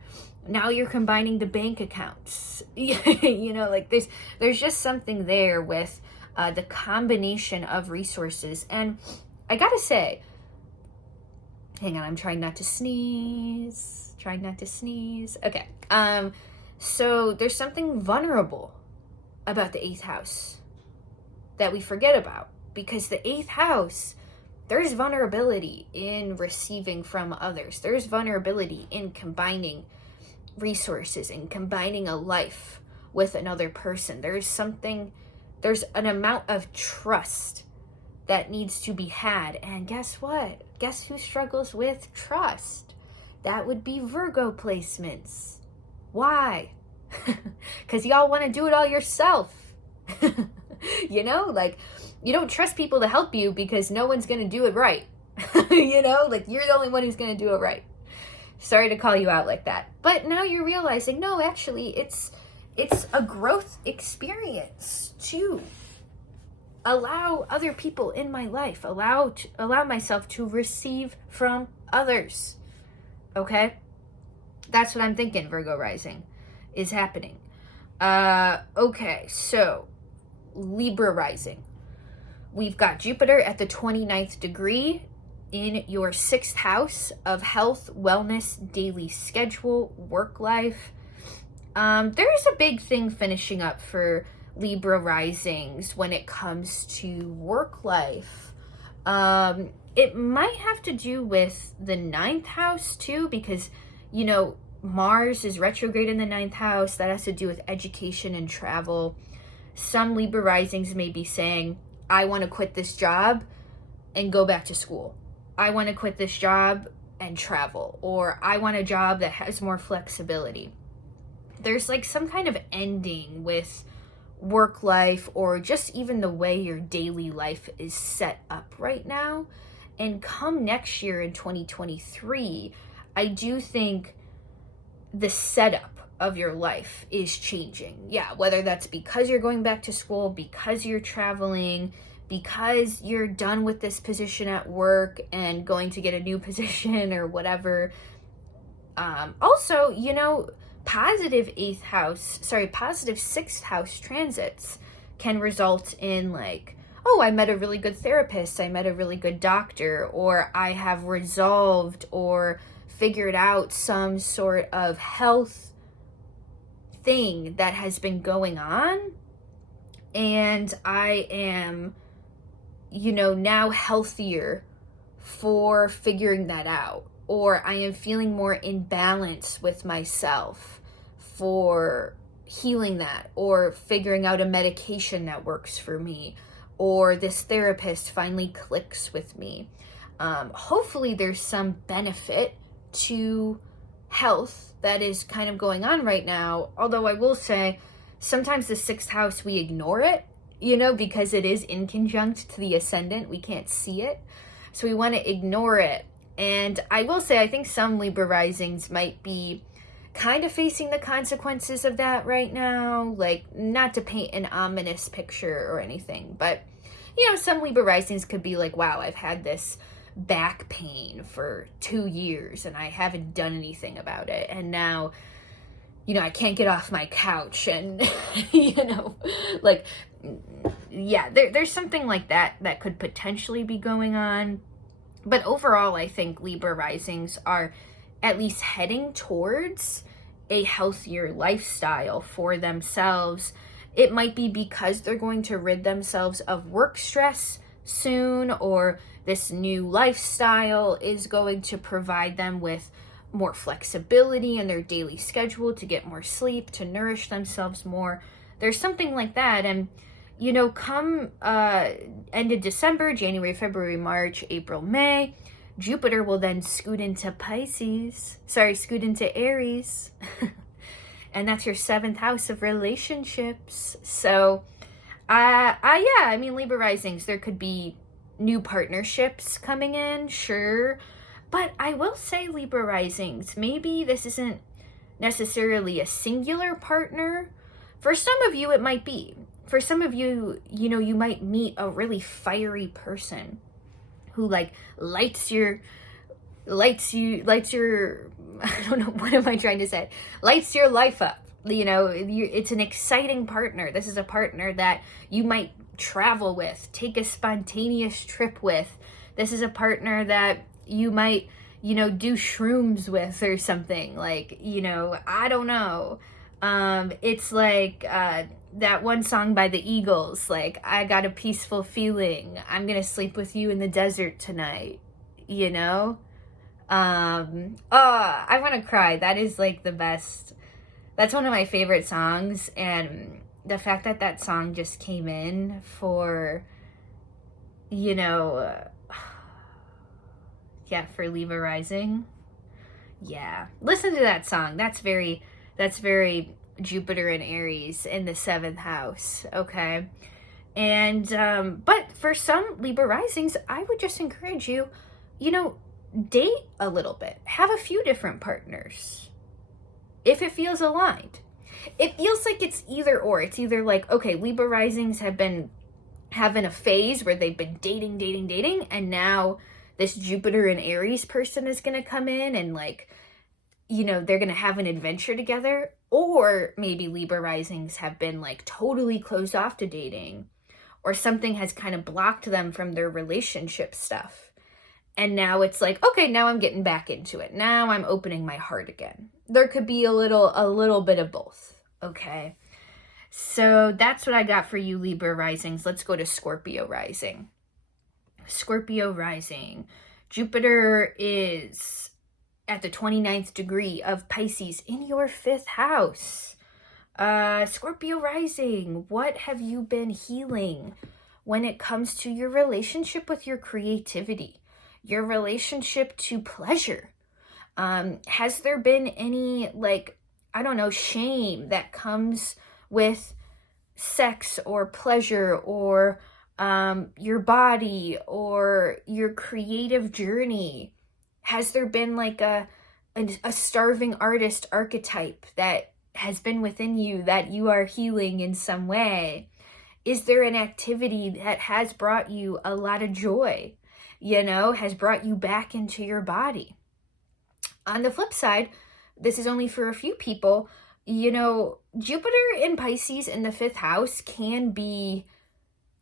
Now you're combining the bank accounts. There's just something there with the combination of resources. And I gotta say, hang on, I'm trying not to sneeze. Okay. So there's something vulnerable about the 8th house that we forget about, because the 8th house, there's vulnerability in receiving from others. There's vulnerability in combining resources and combining a life with another person. There's an amount of trust that needs to be had. And guess what? Guess who struggles with trust? That would be Virgo placements. Why? Because y'all want to do it all yourself. You don't trust people to help you because no one's going to do it right. You're the only one who's going to do it right. Sorry to call you out like that. But now you're realizing, no, actually, it's a growth experience to allow other people in my life, allow myself to receive from others. Okay? That's what I'm thinking, Virgo rising, is happening. Okay, so Libra rising. We've got Jupiter at the 29th degree in your 6th house of health, wellness, daily schedule, work life. There's a big thing finishing up for Libra risings when it comes to work life. It might have to do with the 9th house too, because, Mars is retrograde in the 9th house. That has to do with education and travel. Some Libra risings may be saying, I want to quit this job and go back to school. I want to quit this job and travel. Or I want a job that has more flexibility. There's some kind of ending with work life, or just even the way your daily life is set up right now. And come next year in 2023, I do think the setup of your life is changing. Yeah, whether that's because you're going back to school, because you're traveling, because you're done with this position at work and going to get a new position or whatever. Also, positive 6th house transits can result in I met a really good therapist, I met a really good doctor, or I have resolved or figured out some sort of health thing that has been going on, and I am, now healthier for figuring that out, or I am feeling more in balance with myself for healing that, or figuring out a medication that works for me, or this therapist finally clicks with me. Hopefully there's some benefit to health that is kind of going on right now. Although I will say, sometimes the 6th house, we ignore it, because it is in conjunct to the ascendant. We can't see it. So we want to ignore it. And I will say, I think some Libra risings might be kind of facing the consequences of that right now. Not to paint an ominous picture or anything, but, some Libra risings could be wow, I've had this back pain for 2 years and I haven't done anything about it. And now, I can't get off my couch and, there's something like that could potentially be going on. But overall, I think Libra risings are at least heading towards a healthier lifestyle for themselves. It might be because they're going to rid themselves of work stress soon, or this new lifestyle is going to provide them with more flexibility in their daily schedule to get more sleep, to nourish themselves more. There's something like that. And, you know, come end of December, January, February, March, April, May, Jupiter will then scoot into scoot into Aries. And that's your 7th house of relationships. So, yeah, I mean, Libra risings, there could be new partnerships coming in, sure. But I will say, Libra risings, maybe this isn't necessarily a singular partner. For some of you, it might be. For some of you, you know, you might meet a really fiery person who like lights your I don't know, what am I trying to say? Lights your life up. You know, it's an exciting partner. This is a partner that you might travel with, take a spontaneous trip with. This is a partner that you might, you know, do shrooms with or something. Like, you know, I don't know. It's like that one song by the Eagles, like, I got a peaceful feeling. I'm gonna sleep with you in the desert tonight, you know? I want to cry. That is like the best. That's one of my favorite songs, and the fact that that song just came in for, you know, yeah, for Libra Rising. Yeah, listen to that song. That's very Jupiter and Aries in the 7th house. Okay, and but for some Libra risings, I would just encourage you, you know, date a little bit, have a few different partners if it feels aligned. It feels like it's either or. It's either like, okay, Libra risings have been having a phase where they've been dating, and now this Jupiter and Aries person is going to come in and, like, you know, they're going to have an adventure together. Or maybe Libra risings have been like totally closed off to dating, or something has kind of blocked them from their relationship stuff. And now it's like, okay, now I'm getting back into it. Now I'm opening my heart again. There could be a little bit of both. Okay. So that's what I got for you, Libra risings. Let's go to Scorpio rising. Scorpio rising. Jupiter is at the 29th degree of Pisces in your 5th house. Scorpio rising, what have you been healing when it comes to your relationship with your creativity, your relationship to pleasure? Has there been any, like, I don't know, shame that comes with sex or pleasure or your body or your creative journey? Has there been like a starving artist archetype that has been within you that you are healing in some way? Is there an activity that has brought you a lot of joy, you know, has brought you back into your body? On the flip side, this is only for a few people, you know, Jupiter in Pisces in the 5th house can be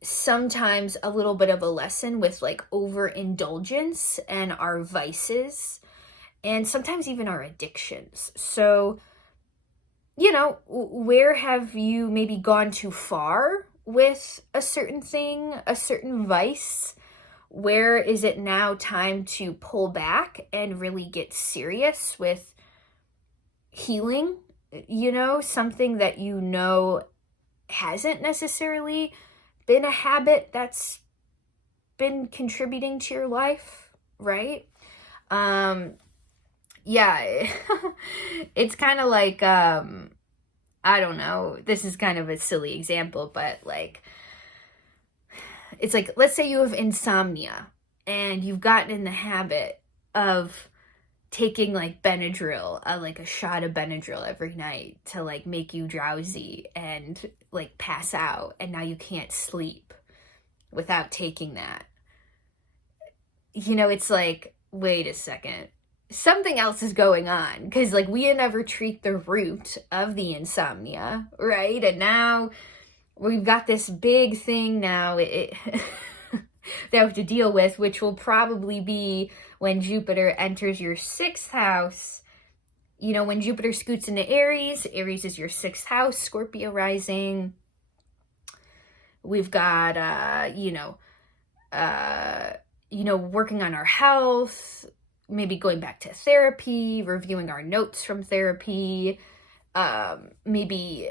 sometimes a little bit of a lesson with like overindulgence and our vices, and sometimes even our addictions. So, you know, where have you maybe gone too far with a certain thing, a certain vice? Where is it now time to pull back and really get serious with healing? You know, something that you know hasn't necessarily been a habit that's been contributing to your life, right? Yeah, it's kind of like, I don't know, this is kind of a silly example, but like, it's like, let's say you have insomnia and you've gotten in the habit of taking like Benadryl, like a shot of Benadryl every night to like make you drowsy and like pass out, and now you can't sleep without taking that. You know, it's like, wait a second, something else is going on, because like we never treat the root of the insomnia, right? And now we've got this big thing now that we have to deal with, which will probably be when Jupiter enters your 6th house. You know, when Jupiter scoots into Aries, Aries is your 6th house, Scorpio rising. We've got, working on our health, maybe going back to therapy, reviewing our notes from therapy, maybe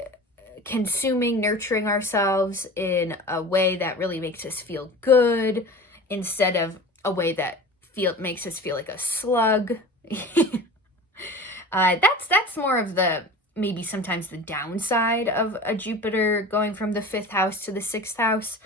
consuming, nurturing ourselves in a way that really makes us feel good instead of a way that makes us feel like a slug. That's more of the, maybe sometimes the downside of a Jupiter going from the 5th house to the 6th house.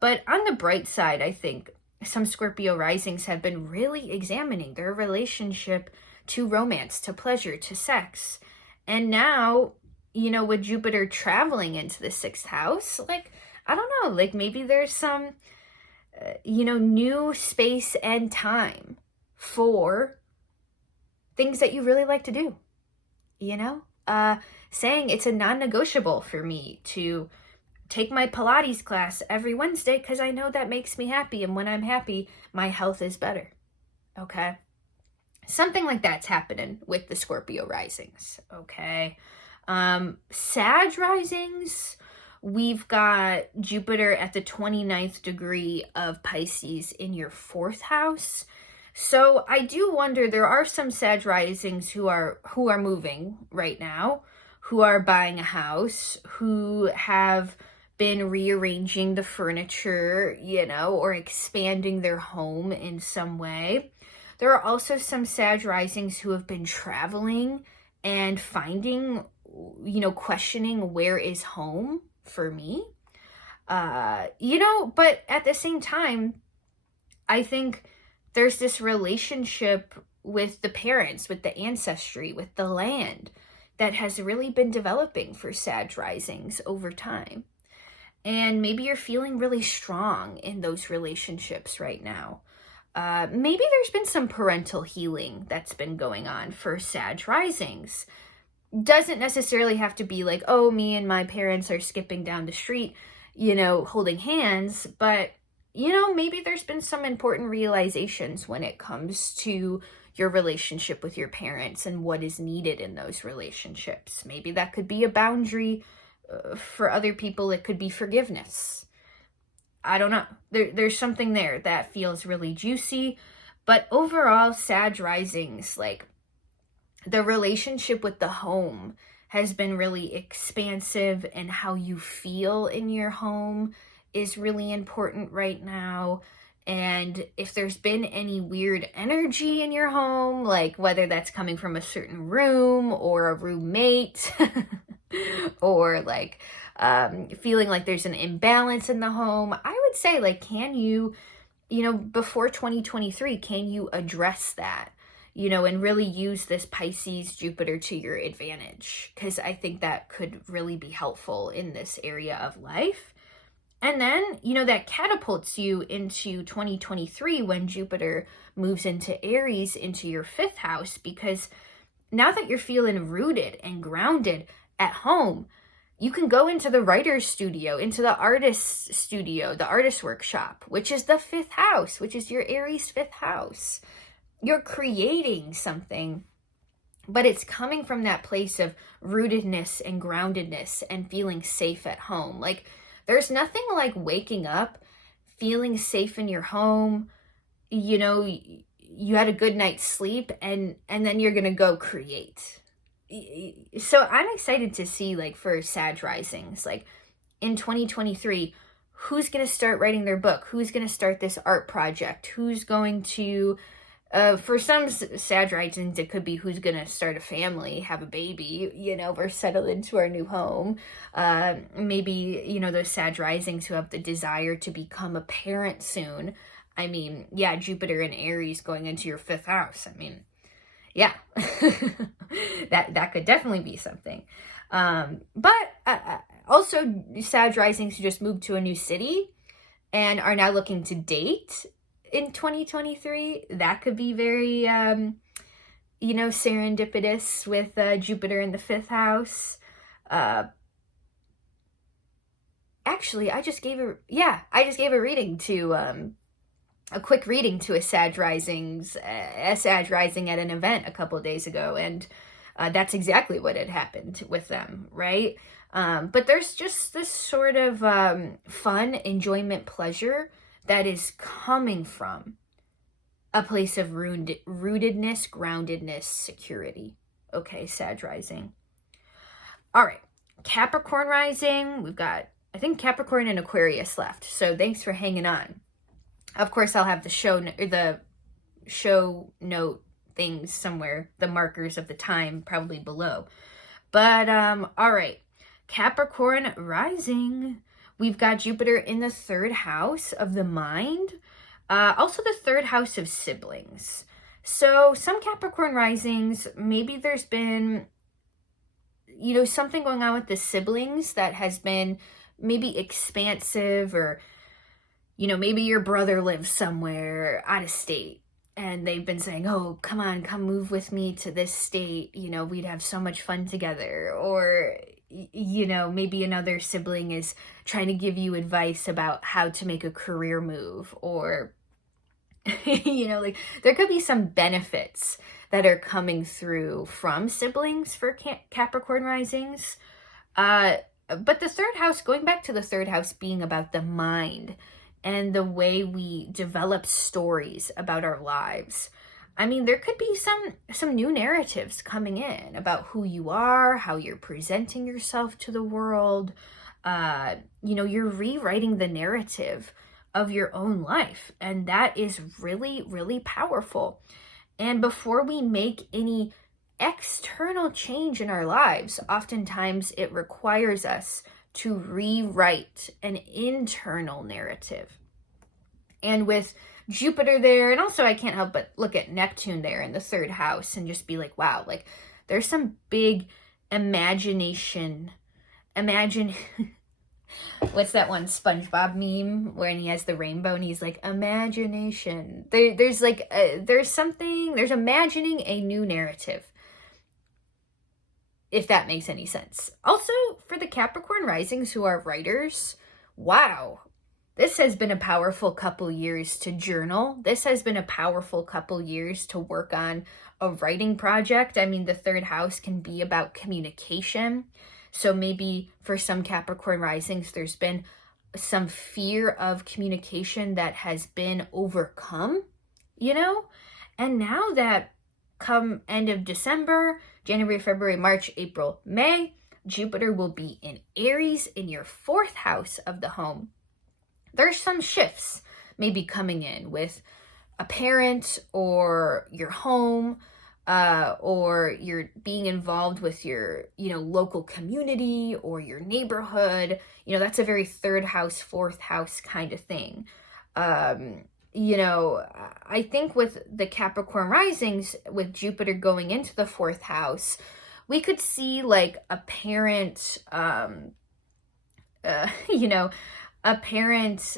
But on the bright side, I think some Scorpio risings have been really examining their relationship to romance, to pleasure, to sex. And now, with Jupiter traveling into the 6th house, like, I don't know, like maybe there's some, new space and time for things that you really like to do, saying it's a non-negotiable for me to take my Pilates class every Wednesday because I know that makes me happy. And when I'm happy, my health is better. Okay. Something like that's happening with the Scorpio risings. Okay. Sag risings, we've got Jupiter at the 29th degree of Pisces in your 4th house. So I do wonder, there are some Sag risings who are moving right now, who are buying a house, who have been rearranging the furniture, or expanding their home in some way. There are also some Sag risings who have been traveling and finding, questioning where is home for me. But at the same time, I think there's this relationship with the parents, with the ancestry, with the land that has really been developing for Sag risings over time. And maybe you're feeling really strong in those relationships right now. Maybe there's been some parental healing that's been going on for Sag risings. Doesn't necessarily have to be like, oh, me and my parents are skipping down the street, holding hands. But, maybe there's been some important realizations when it comes to your relationship with your parents and what is needed in those relationships. Maybe that could be a boundary. For other people, it could be forgiveness. I don't know. There's something there that feels really juicy. But overall, Sag risings, like, the relationship with the home has been really expansive, and how you feel in your home is really important right now. And if there's been any weird energy in your home, like whether that's coming from a certain room or a roommate, or like feeling like there's an imbalance in the home, I would say, like, can you, before 2023, can you address that, and really use this Pisces Jupiter to your advantage? Because I think that could really be helpful in this area of life. And then, that catapults you into 2023 when Jupiter moves into Aries, into your 5th house, because now that you're feeling rooted and grounded at home, you can go into the writer's studio, into the artist's studio, the artist workshop, which is the 5th house, which is your Aries 5th house. You're creating something, but it's coming from that place of rootedness and groundedness and feeling safe at home. Like, there's nothing like waking up, feeling safe in your home, you had a good night's sleep, and then you're going to go create. So I'm excited to see, like, for Sag risings, like, in 2023, who's going to start writing their book? Who's going to start this art project? Who's going to, for some Sag risings, it could be who's going to start a family, have a baby, we're settled into our new home. Maybe, those Sag risings who have the desire to become a parent soon. I mean, yeah, Jupiter and Aries going into your 5th house. I mean, yeah, that could definitely be something. But also Sag risings who just moved to a new city and are now looking to date in 2023. That could be very, serendipitous with Jupiter in the 5th house. Actually, I just gave a reading to, a quick reading to a Sag rising at an event a couple of days ago, and that's exactly what had happened with them, right? But there's just this sort of fun, enjoyment, pleasure that is coming from a place of rootedness, groundedness, security. Okay, Sag rising. All right. Capricorn Rising, we've got, I think, Capricorn and Aquarius left. So thanks for hanging on. Of course, I'll have the show note things somewhere, the markers of the time probably below. But all right, Capricorn Rising, we've got Jupiter in the 3rd house of the mind, also the 3rd house of siblings. So some Capricorn Risings, maybe there's been, you know, something going on with the siblings that has been maybe expansive, or, you know, maybe your brother lives somewhere out of state and they've been saying, oh, come on, come move with me to this state. You know, we'd have so much fun together. Or, you know, maybe another sibling is trying to give you advice about how to make a career move, or, you know, like there could be some benefits that are coming through from siblings for Capricorn Risings. But the 3rd house, going back to the 3rd house being about the mind and the way we develop stories about our lives. I mean, there could be some new narratives coming in about who you are, how you're presenting yourself to the world. You know, you're rewriting the narrative of your own life, and that is really, really powerful. And before we make any external change in our lives, oftentimes it requires us to rewrite an internal narrative. And with Jupiter there, and also I can't help but look at Neptune there in the 3rd house and just be like, wow, like there's some big imagination. What's that one SpongeBob meme where he has the rainbow and he's like, imagination. There's imagining a new narrative, if that makes any sense. Also, for the Capricorn Risings who are writers, wow, this has been a powerful couple years to journal. This has been a powerful couple years to work on a writing project. I mean, the 3rd house can be about communication. So maybe for some Capricorn Risings, there's been some fear of communication that has been overcome, you know? And now that come end of December, January, February, March, April, May, Jupiter will be in Aries in your 4th house of the home. There's some shifts maybe coming in with a parent or your home, or you're being involved with your, you know, local community or your neighborhood. You know, that's a very 3rd house, 4th house kind of thing. You know, I think with the Capricorn Risings, with Jupiter going into the 4th house, we could see like a parent, you know, a parent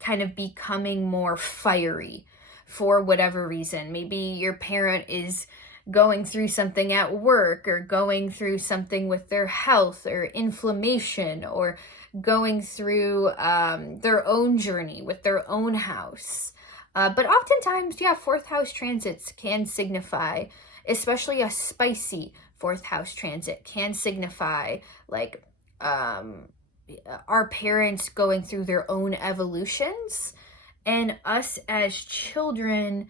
kind of becoming more fiery for whatever reason. Maybe your parent is going through something at work, or going through something with their health or inflammation, or going through their own journey with their own house. But oftentimes, yeah, 4th house transits can signify, especially a spicy 4th house transit can signify like our parents going through their own evolutions, and us as children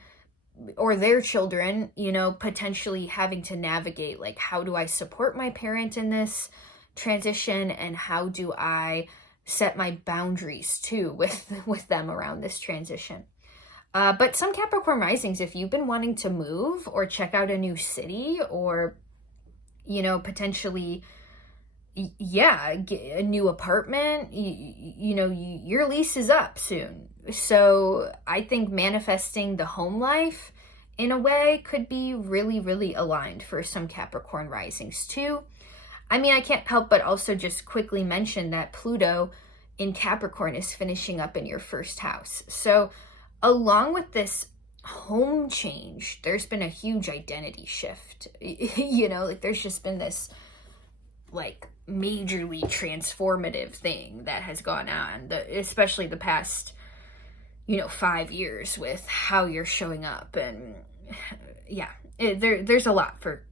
or their children, you know, potentially having to navigate, like, how do I support my parent in this transition, and how do I set my boundaries too with them around this transition. But some Capricorn Risings, if you've been wanting to move or check out a new city, or, you know, potentially, yeah, get a new apartment, you know, your lease is up soon. So I think manifesting the home life in a way could be really, really aligned for some Capricorn Risings too. I mean, I can't help but also just quickly mention that Pluto in Capricorn is finishing up in your 1st house. So along with this home change, there's been a huge identity shift. You know, like there's just been this like majorly transformative thing that has gone on, especially the past, you know, 5 years with how you're showing up. And yeah, there's a lot for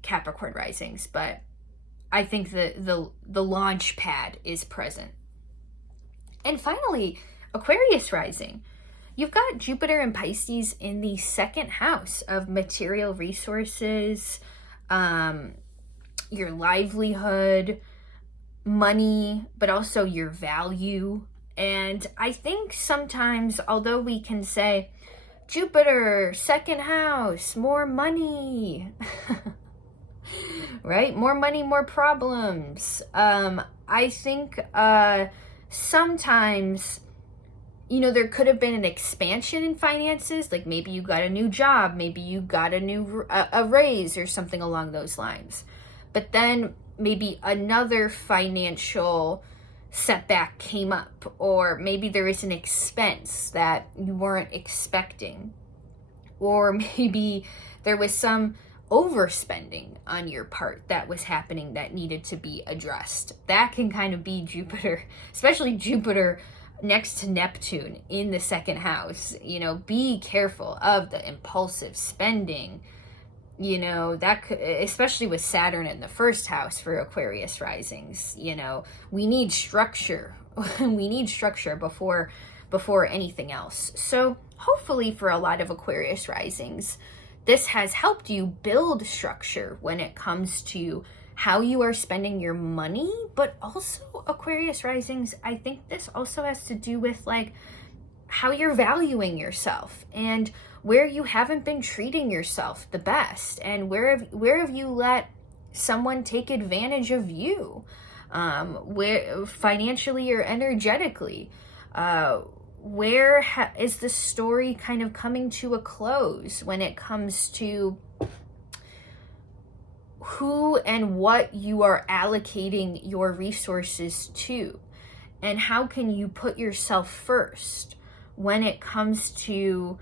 Capricorn Risings, but I think the launch pad is present. And finally, Aquarius Rising. You've got Jupiter and Pisces in the 2nd house of material resources, your livelihood, money, but also your value. And I think sometimes, although we can say, Jupiter, second house, more money, right? More money, more problems. I think sometimes, there could have been an expansion in finances. Like maybe you got a new job, maybe you got a raise or something along those lines. But then maybe another financial setback came up, or maybe there is an expense that you weren't expecting, or maybe there was some overspending on your part that was happening that needed to be addressed. That can kind of be Jupiter, especially Jupiter next to Neptune in the second house. Be careful of the impulsive spending. That could, especially with Saturn in the first house for Aquarius risings, we need structure. We need structure before anything else. So hopefully for a lot of Aquarius risings, this has helped you build structure when it comes to how you are spending your money. But also Aquarius risings, I think this also has to do with like how you're valuing yourself and where you haven't been treating yourself the best, and where have you let someone take advantage of you, where financially or energetically. Where is the story kind of coming to a close when it comes to who and what you are allocating your resources to, and how can you put yourself first when it comes to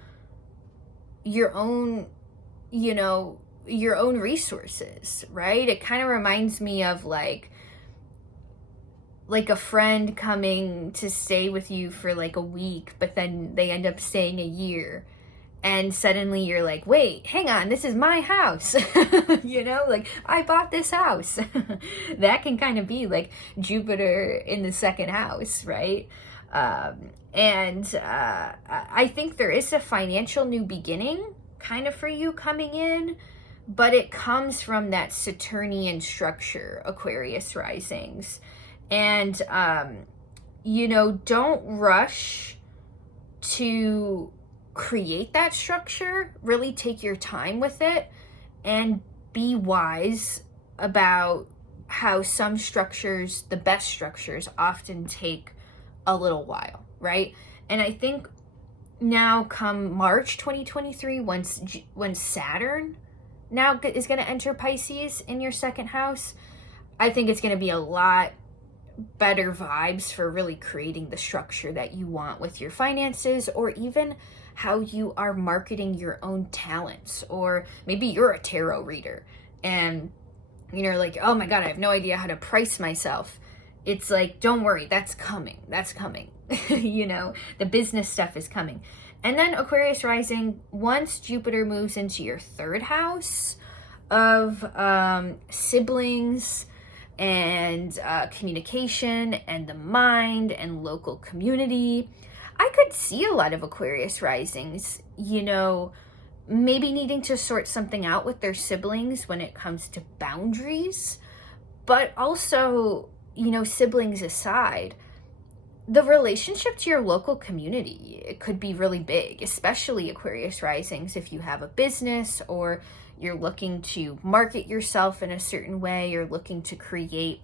your own resources, right? It kind of reminds me of like a friend coming to stay with you for like a week, but then they end up staying a year, and suddenly you're like, wait, hang on, this is my house. Like I bought this house. That can kind of be like Jupiter in the second house, right? I think there is a financial new beginning kind of for you coming in, but it comes from that Saturnian structure, Aquarius risings. And, don't rush to create that structure. Really take your time with it and be wise about how some structures, the best structures, often take a little while, right? And I think now come March 2023, when Saturn now is going to enter Pisces in your second house, I think it's going to be a lot better vibes for really creating the structure that you want with your finances, or even how you are marketing your own talents. Or maybe you're a tarot reader and you're like, oh my God, I have no idea how to price myself. It's like, don't worry, that's coming. The business stuff is coming. And then Aquarius rising, once Jupiter moves into your third house of siblings and communication and the mind and local community, I could see a lot of Aquarius risings, maybe needing to sort something out with their siblings when it comes to boundaries. But also, siblings aside, the relationship to your local community, it could be really big, especially Aquarius risings if you have a business, or you're looking to market yourself in a certain way, you're looking to create,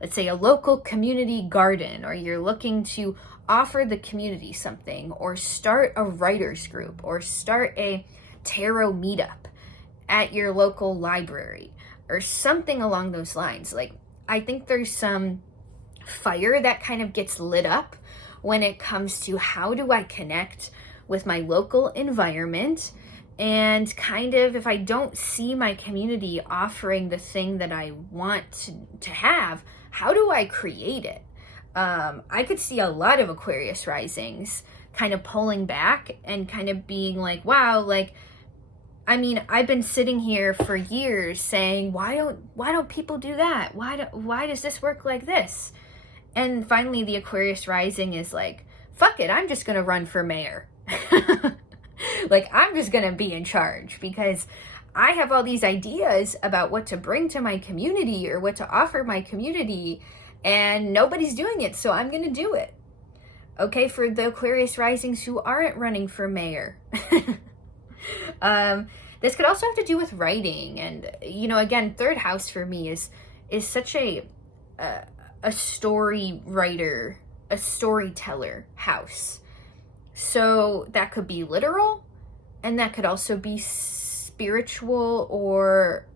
let's say, a local community garden, or you're looking to offer the community something, or start a writers group, or start a tarot meetup at your local library, or something along those lines. Like, I think there's some fire that kind of gets lit up when it comes to how do I connect with my local environment, and kind of, if I don't see my community offering the thing that I want to have, how do I create it? I could see a lot of Aquarius risings kind of pulling back and kind of being like, wow, like, I mean, I've been sitting here for years saying, why don't people do that? Why does this work like this? And finally the Aquarius rising is like, fuck it, I'm just going to run for mayor. Like, I'm just going to be in charge because I have all these ideas about what to bring to my community or what to offer my community. and nobody's doing it, so I'm gonna do it. Okay, for the Aquarius Risings who aren't running for mayor. This could also have to do with writing, and again, third house for me is such a story writer, a storyteller house. So that could be literal, and that could also be spiritual, or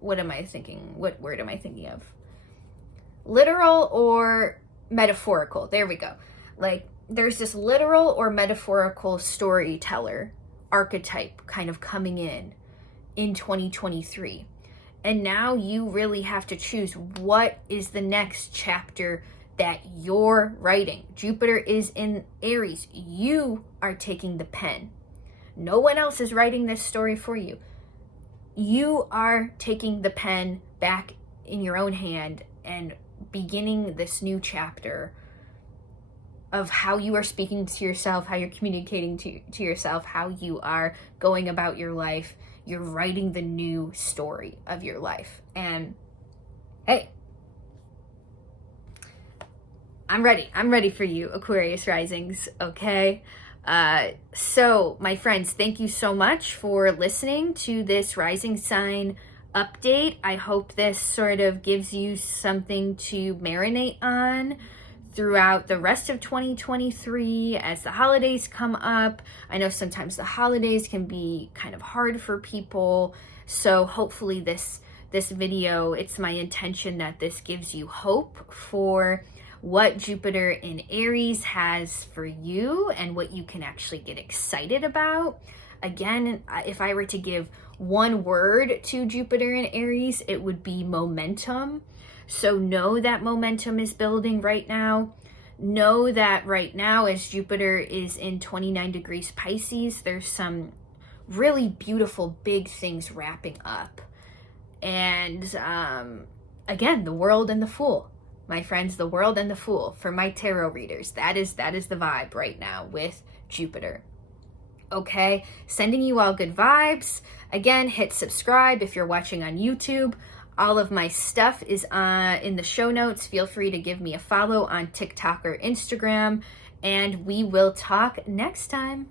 what am I thinking? What word am I thinking of? Literal or metaphorical. There we go. Like, there's this literal or metaphorical storyteller archetype kind of coming in 2023. And now you really have to choose what is the next chapter that you're writing. Jupiter is in Aries. You are taking the pen. No one else is writing this story for you. You are taking the pen back in your own hand and beginning this new chapter of how you are speaking to yourself, how you're communicating to yourself, how you are going about your life. You're writing the new story of your life. And hey, I'm ready. I'm ready for you, Aquarius Risings, okay? So, my friends, thank you so much for listening to this rising sign update. I hope this sort of gives you something to marinate on throughout the rest of 2023 as the holidays come up. I know sometimes the holidays can be kind of hard for people, so hopefully this video, it's my intention that this gives you hope for what Jupiter in Aries has for you and what you can actually get excited about. Again, if I were to give one word to Jupiter in Aries, it would be momentum. So know that momentum is building right now. Know that right now, as Jupiter is in 29 degrees Pisces, there's some really beautiful big things wrapping up. And again, the World and the Fool. My friends, the World and the Fool for my tarot readers. That is the vibe right now with Jupiter. Okay, sending you all good vibes. Again, hit subscribe if you're watching on YouTube. All of my stuff is in the show notes. Feel free to give me a follow on TikTok or Instagram, and we will talk next time.